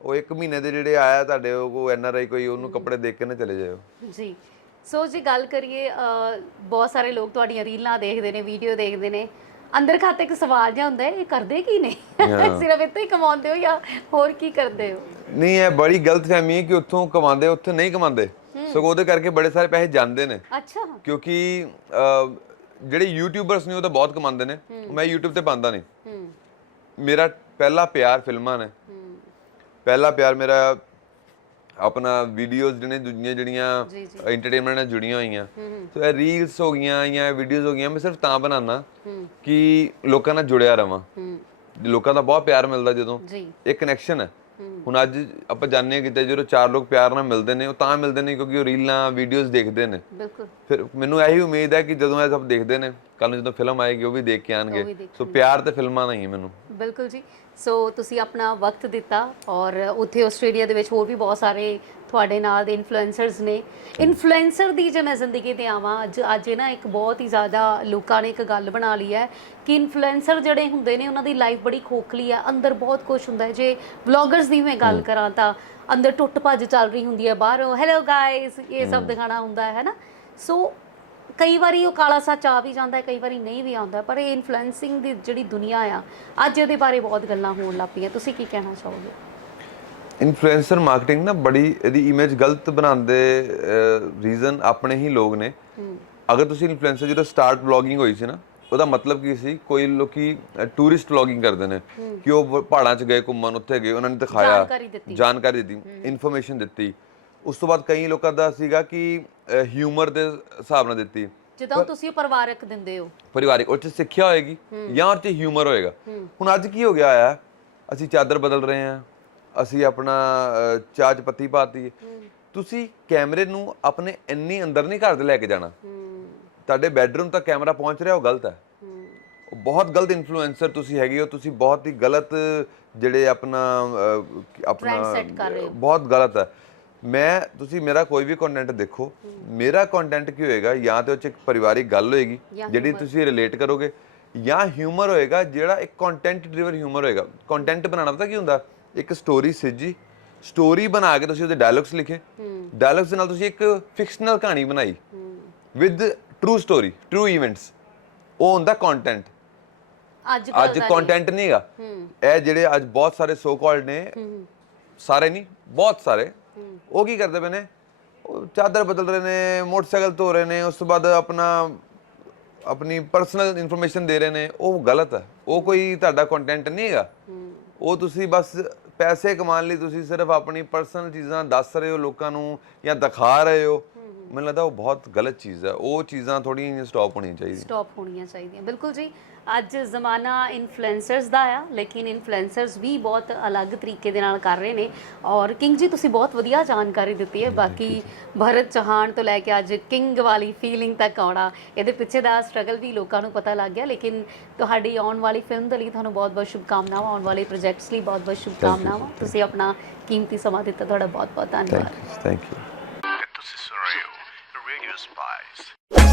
ਉਹ ਇੱਕ ਮਹੀਨੇ ਦੇ ਜਿਹੜੇ ਆਇਆ ਤੁਹਾਡੇ ਉਹ ਕੋ ਐਨਆਰਆਈ ਕੋਈ ਉਹਨੂੰ ਕੱਪੜੇ ਦੇਖ ਕੇ ਨਾ ਚਲੇ ਜਾਇਓ। ਜੀ। ਸੋ ਜੇ ਗੱਲ ਕਰੀਏ ਬਹੁਤ ਸਾਰੇ ਲੋਕ ਤੁਹਾਡੀਆਂ ਰੀਲਾਂ ਦੇਖਦੇ ਨੇ ਵੀਡੀਓ ਦੇਖਦੇ ਨੇ। ਅੰਦਰ ਖਾਤੇ ਇੱਕ ਸਵਾਲ ਜਿਹਾ ਹੁੰਦਾ ਹੈ ਇਹ ਕਰਦੇ ਕੀ ਨੇ? ਸਿਰਫ ਇੱਥੇ ਹੀ ਕਮਾਉਂਦੇ ਹੋ ਜਾਂ ਹੋਰ ਕੀ ਕਰਦੇ ਹੋ? ਨਹੀਂ ਇਹ ਬੜੀ ਗਲਤ ਫਹਿਮੀ ਹੈ ਕਿ ਉੱਥੋਂ ਕਮਾਉਂਦੇ ਉੱਥੇ ਨਹੀਂ ਕਮਾਉਂਦੇ। ਸਗੋਂ ਉਹਦੇ ਕਰਕੇ ਬੜੇ ਸਾਰੇ ਪੈਸੇ ਜਾਂਦੇ ਨੇ। ਅੱਛਾ। ਕਿਉਂਕਿ ਜਿਹੜੇ ਯੂਟਿਊਬਰਸ ਨੇ ਉਹ ਤਾਂ ਬਹੁਤ ਕਮਾਉਂਦੇ ਨੇ। ਮੈਂ YouTube ਤੇ ਪਾਉਂਦਾ ਨਹੀਂ। ਮੇਰਾ ਪਹਿਲਾ ਪਿਆਰ ਫਿਲਮਾਂ ਨੇ। ਪਹਿਲਾ ਪਿਆਰ ਮੇਰਾ ਆਪਣਾ ਵੀਡੀਓਜ਼ ਜਿਹੜੇ ਦੂਜੀਆਂ ਜਿਹੜੀਆਂ। ਐਂਟਰਟੇਨਮੈਂਟ ਨਾਲ ਜੁੜੀਆਂ ਹੋਈਆਂ। ਸੋ ਇਹ ਰੀਲਸ ਹੋ ਗਈਆਂ ਜਾਂ ਵੀਡੀਓਜ਼ ਹੋ ਗਈਆਂ ਮੈਂ ਸਿਰਫ ਤਾਂ ਬਣਾਉਣਾ ਕਿ ਲੋਕਾਂ ਨਾਲ ਜੁੜਿਆ ਰਵਾਂ। ਲੋਕਾਂ ਦਾ ਬਹੁਤ ਪਿਆਰ ਮਿਲਦਾ ਜਦੋਂ। ਇਹ ਕਨੈਕਸ਼ਨ ਹੈ। ਹੁਣ ਅੱਜ ਆਪਾਂ ਜਾਣਦੇ ਹਾਂ ਕਿਤੇ ਜਦੋਂ ਚਾਰ ਲੋਕ ਪਿਆਰ ਨਾਲ ਮਿਲਦੇ ਨੇ ਉਹ ਤਾਂ ਮਿਲਦੇ ਨੇ ਕਿਉਂਕਿ ਉਹ ਰੀਲਾਂ ਵੀਡੀਓਜ਼ ਦੇਖਦੇ ਨੇ। ਬਿਲਕੁਲ। ਫਿਰ ਮੈਨੂੰ ਇਹੀ ਉਮੀਦ ਹੈ ਕਿ ਜਦੋਂ ਇਹ ਸਭ ਦੇਖਦੇ ਨੇ ਕੱਲ ਨੂੰ ਜਦੋਂ ਫਿਲਮ ਆਏਗੀ ਉਹ ਵੀ ਦੇਖ ਕੇ ਆਣਗੇ। ਸੋ ਪਿਆਰ ਤੇ ਫਿਲਮਾਂ ਦਾ ਹੀ ਹੈ ਮੈਨੂੰ। ਬਿਲਕੁਲ ਜੀ। ਸੋ ਤੁਸੀਂ ਆਪਣਾ ਵਕਤ ਦਿੱਤਾ ਔਰ ਉੱਥੇ ਆਸਟ੍ਰੇਲੀਆ ਦੇ ਵਿੱਚ ਹੋਰ ਵੀ ਬਹੁਤ ਸਾਰੇ ਤੁਹਾਡੇ ਨਾਲ ਦੇ ਇਨਫਲੂਐਂਸਰਸ ਨੇ। ਇਨਫਲੂਐਂਸਰ ਦੀ ਜੇ ਮੈਂ ਜ਼ਿੰਦਗੀ ਤੇ ਆਵਾਂ ਅੱਜ ਅੱਜ ਇਹ ਨਾ ਇੱਕ ਬਹੁਤ ਹੀ ਜ਼ਿਆਦਾ ਲੋਕਾਂ ਨੇ ਇੱਕ ਗੱਲ ਬਣਾ ਲਈ ਹੈ ਕਿ ਇਨਫਲੂਐਂਸਰ ਜਿਹੜੇ ਹੁੰਦੇ ਨੇ ਉਹਨਾਂ ਦੀ ਲਾਈਫ ਬੜੀ ਖੋਖਲੀ ਹੈ ਅੰਦਰ ਬਹੁਤ ਕੁਝ ਹੁੰਦਾ ਹੈ। ਜੇ ਵਲੌਗਰਸ ਦੀ ਮੈਂ ਗੱਲ ਕਰਾਂ ਤਾਂ ਅੰਦਰ ਟੁੱਟ ਭੱਜ ਚੱਲ ਰਹੀ ਹੁੰਦੀ ਹੈ ਬਾਹਰ ਹੈਲੋ ਗਾਇਸ ਇਹ ਸਭ ਦਿਖਾਣਾ ਹੁੰਦਾ ਹੈ ਨਾ? ਸੋ ਕਈ ਵਾਰੀ ਉਹ ਕਾਲਾ ਸੱਚ ਆ ਵੀ ਜਾਂਦਾ ਹੈ ਕਈ ਵਾਰੀ ਨਹੀਂ ਵੀ ਆਉਂਦਾ ਪਰ ਇਹ ਇਨਫਲੂਐਂਸਿੰਗ ਦੀ ਜਿਹੜੀ ਦੁਨੀਆ ਆ ਅੱਜ ਇਹਦੇ ਬਾਰੇ ਬਹੁਤ ਗੱਲਾਂ ਹੋਣ ਲੱਗ ਪਈਆਂ। ਤੁਸੀਂ ਕੀ ਕਹਿਣਾ ਚਾਹੋਗੇ? ਇਨਫਲੂਐਂਸਰ ਮਾਰਕੀਟਿੰਗ ਨਾ ਬੜੀ ਇਹਦੀ ਇਮੇਜ ਗਲਤ ਬਣਾਉਣ ਦੇ ਰੀਜ਼ਨ ਆਪਣੇ ਹੀ ਲੋਕ ਨੇ। ਅਗਰ ਤੁਸੀਂ ਇਨਫਲੂਐਂਸਰ ਜਦੋਂ ਸਟਾਰਟ ਵਲੌਗਿੰਗ ਹੋਈ ਸੀ ਨਾ ਉਹਦਾ ਮਤਲਬ ਕੀ ਸੀ? ਕੋਈ ਲੋਕੀ ਟੂਰਿਸਟ ਵਲੌਗਿੰਗ ਕਰਦੇ ਨੇ ਕਿ ਉਹ ਪਹਾੜਾਂ 'ਚ ਗਏ ਘੁੰਮਣ ਉੱਥੇ ਗਏ ਉਹਨਾਂ ਨੇ ਦਿਖਾਇਆ ਜਾਣਕਾਰੀ ਦਿੱਤੀ। ਜਾਣਕਾਰੀ ਦਿੱਤੀ ਇਨਫੋਰਮੇਸ਼ਨ ਦਿੱਤੀ। ਉਸ ਤੋਂ ਬਾਅਦ ਕਈ ਲੋਕਾਂ ਦਾ ਸੀਗਾ ਕਿ ਹਿਊਮਰ ਦੇ ਹਿਸਾਬ ਨਾਲ ਦਿੱਤੀ। ਜਦੋਂ ਤੁਸੀਂ ਪਰਿਵਾਰਕ ਦਿੰਦੇ ਹੋ। ਪਰਿਵਾਰਿਕ ਉਹ 'ਚ ਸਿੱਖਿਆ ਹੋਏਗੀ ਜਾਂ ਉਹ 'ਚ ਹਿਊਮਰ ਹੋਏਗਾ। ਹੁਣ ਅੱਜ ਕੀ ਹੋ ਗਿਆ ਆ? ਅਸੀਂ ਚਾਦਰ ਬਦਲ ਰਹੇ ਹਾਂ। ਅਸੀਂ ਆਪਣਾ ਅਹ, ਚਾਹ 'ਚ ਪੱਤੀ ਪਾਤੀ ਤੁਸੀਂ ਕੈਮਰੇ ਨੂੰ ਆਪਣੇ ਇੰਨੀ ਅੰਦਰ ਨਹੀਂ ਘਰ ਦੇ ਲੈ ਕੇ ਜਾਣਾ। ਤੁਹਾਡੇ ਬੈੱਡਰੂਮ ਤੱਕ ਕੈਮਰਾ ਪਹੁੰਚ ਰਿਹਾ ਉਹ ਗਲਤ ਹੈ। ਉਹ ਬਹੁਤ ਗਲਤ ਇਨਫਲੂਐਂਸਰ ਤੁਸੀਂ ਹੈਗੇ ਹੋ। ਤੁਸੀਂ ਬਹੁਤ ਹੀ ਗਲਤ ਜਿਹੜੇ ਆਪਣਾ ਆਪਣਾ। ਬਹੁਤ ਗਲਤ ਹੈ। ਮੈਂ ਤੁਸੀਂ ਮੇਰਾ ਕੋਈ ਵੀ ਕੰਟੈਂਟ ਦੇਖੋ ਮੇਰਾ ਕੰਟੈਂਟ ਕੀ ਹੋਏਗਾ? ਜਾਂ ਤੇ ਉਹ ਚ ਇੱਕ ਪਰਿਵਾਰਿਕ ਗੱਲ ਹੋਏਗੀ ਜਿਹੜੀ ਤੁਸੀਂ ਰਿਲੇਟ ਕਰੋਗੇ ਜਾਂ ਹਿਊਮਰ ਹੋਏਗਾ ਜਿਹੜਾ ਇੱਕ ਕੰਟੈਂਟ ਡਰਿਵਨ ਹਿਊਮਰ ਹੋਏਗਾ। ਕੰਟੈਂਟ ਬਣਾਉਣਾ ਪਤਾ ਕੀ ਹੁੰਦਾ? ਇੱਕ ਸਟੋਰੀ ਸਿੱਜੀ ਸਟੋਰੀ ਬਣਾ ਕੇ ਤੁਸੀਂ ਉਹਦੇ ਡਾਇਲੌਗਸ ਲਿਖੇ। ਡਾਇਲੌਗਸ ਦੇ ਨਾਲ ਤੁਸੀਂ ਇੱਕ ਫਿਕਸ਼ਨਲ ਕਹਾਣੀ ਬਣਾਈ। With true story true events ਉਹ ਹੁੰਦਾ ਕੰਟੈਂਟ ਅੱਜ ਅੱਜ ਕੰਟੈਂਟ ਨਹੀਂ। ਹੈਗਾ। ਇਹ ਜਿਹੜੇ ਅੱਜ ਬਹੁਤ ਸਾਰੇ ਸੋ ਕਾਲਡ ਨੇ ਸਾਰੇ ਨਹੀਂ ਬਹੁਤ ਸਾਰੇ। ਉਹ ਕੀ ਕਰਦੇ ਪਏ ਨੇ? ਉਹ ਚਾਦਰ ਬਦਲ ਰਹੇ ਨੇ, ਮੋਟਰਸਾਈਕਲ ਧੋ ਰਹੇ ਨੇ, ਉਸ ਤੋਂ ਬਾਅਦ ਆਪਣਾ, ਆਪਣੀ ਪਰਸਨਲ ਇਨਫੋਰਮੇਸ਼ਨ ਦੇ ਰਹੇ ਨੇ। ਉਹ ਗਲਤ ਹੈ। ਉਹ ਕੋਈ ਤੁਹਾਡਾ ਕੰਟੈਂਟ ਨਹੀਂ ਹੈਗਾ। ਉਹ ਤੁਸੀਂ ਬਸ ਪੈਸੇ ਕਮਾਉਣ ਲਈ ਤੁਸੀਂ ਸਿਰਫ ਆਪਣੀ ਪਰਸਨਲ ਚੀਜ਼ਾਂ ਦੱਸ ਰਹੇ ਹੋ ਲੋਕਾਂ ਨੂੰ ਜਾਂ ਦਿਖਾ ਰਹੇ ਹੋ। ਮੈਨੂੰ ਲੱਗਦਾ ਉਹ ਬਹੁਤ ਗਲਤ ਚੀਜ਼ ਹੈ। ਉਹ ਚੀਜ਼ਾਂ ਥੋੜ੍ਹੀਆਂ ਸਟਾਪ ਹੋਣੀਆਂ ਚਾਹੀਦੀਆਂ। ਸਟਾਪ ਹੋਣੀਆਂ ਚਾਹੀਦੀਆਂ। ਬਿਲਕੁਲ ਜੀ। ਅੱਜ ਜ਼ਮਾਨਾ ਇਨਫਲੂਐਂਸਰਸ ਦਾ ਆ ਲੇਕਿਨ ਇਨਫਲੂਐਂਸਰਸ ਵੀ ਬਹੁਤ ਅਲੱਗ ਤਰੀਕੇ ਦੇ ਨਾਲ ਕਰ ਰਹੇ ਨੇ। ਔਰ ਕਿੰਗ ਜੀ ਤੁਸੀਂ ਬਹੁਤ ਵਧੀਆ ਜਾਣਕਾਰੀ ਦਿੱਤੀ ਹੈ। ਬਾਕੀ ਭਰਤ ਚੌਹਾਨ ਤੋਂ ਲੈ ਕੇ ਅੱਜ ਕਿੰਗ ਵਾਲੀ ਫੀਲਿੰਗ ਤੱਕ ਆਉਣਾ ਇਹਦੇ ਪਿੱਛੇ ਦਾ ਸਟਰਗਲ ਵੀ ਲੋਕਾਂ ਨੂੰ ਪਤਾ ਲੱਗ ਗਿਆ। ਲੇਕਿਨ ਤੁਹਾਡੀ ਆਉਣ ਵਾਲੀ ਫਿਲਮ ਦੇ ਲਈ ਤੁਹਾਨੂੰ ਬਹੁਤ-ਬਹੁਤ ਸ਼ੁਭਕਾਮਨਾਵਾਂ ਆਉਣ ਵਾਲੇ ਪ੍ਰੋਜੈਕਟਸ ਲਈ ਬਹੁਤ-ਬਹੁਤ ਸ਼ੁਭਕਾਮਨਾਵਾਂ। ਤੁਸੀਂ ਆਪਣਾ ਕੀਮਤੀ ਸਮਾਂ ਦਿੱਤਾ ਤੁਹਾਡਾ ਬਹੁਤ-ਬਹੁਤ ਧੰਨਵਾਦ। Thank you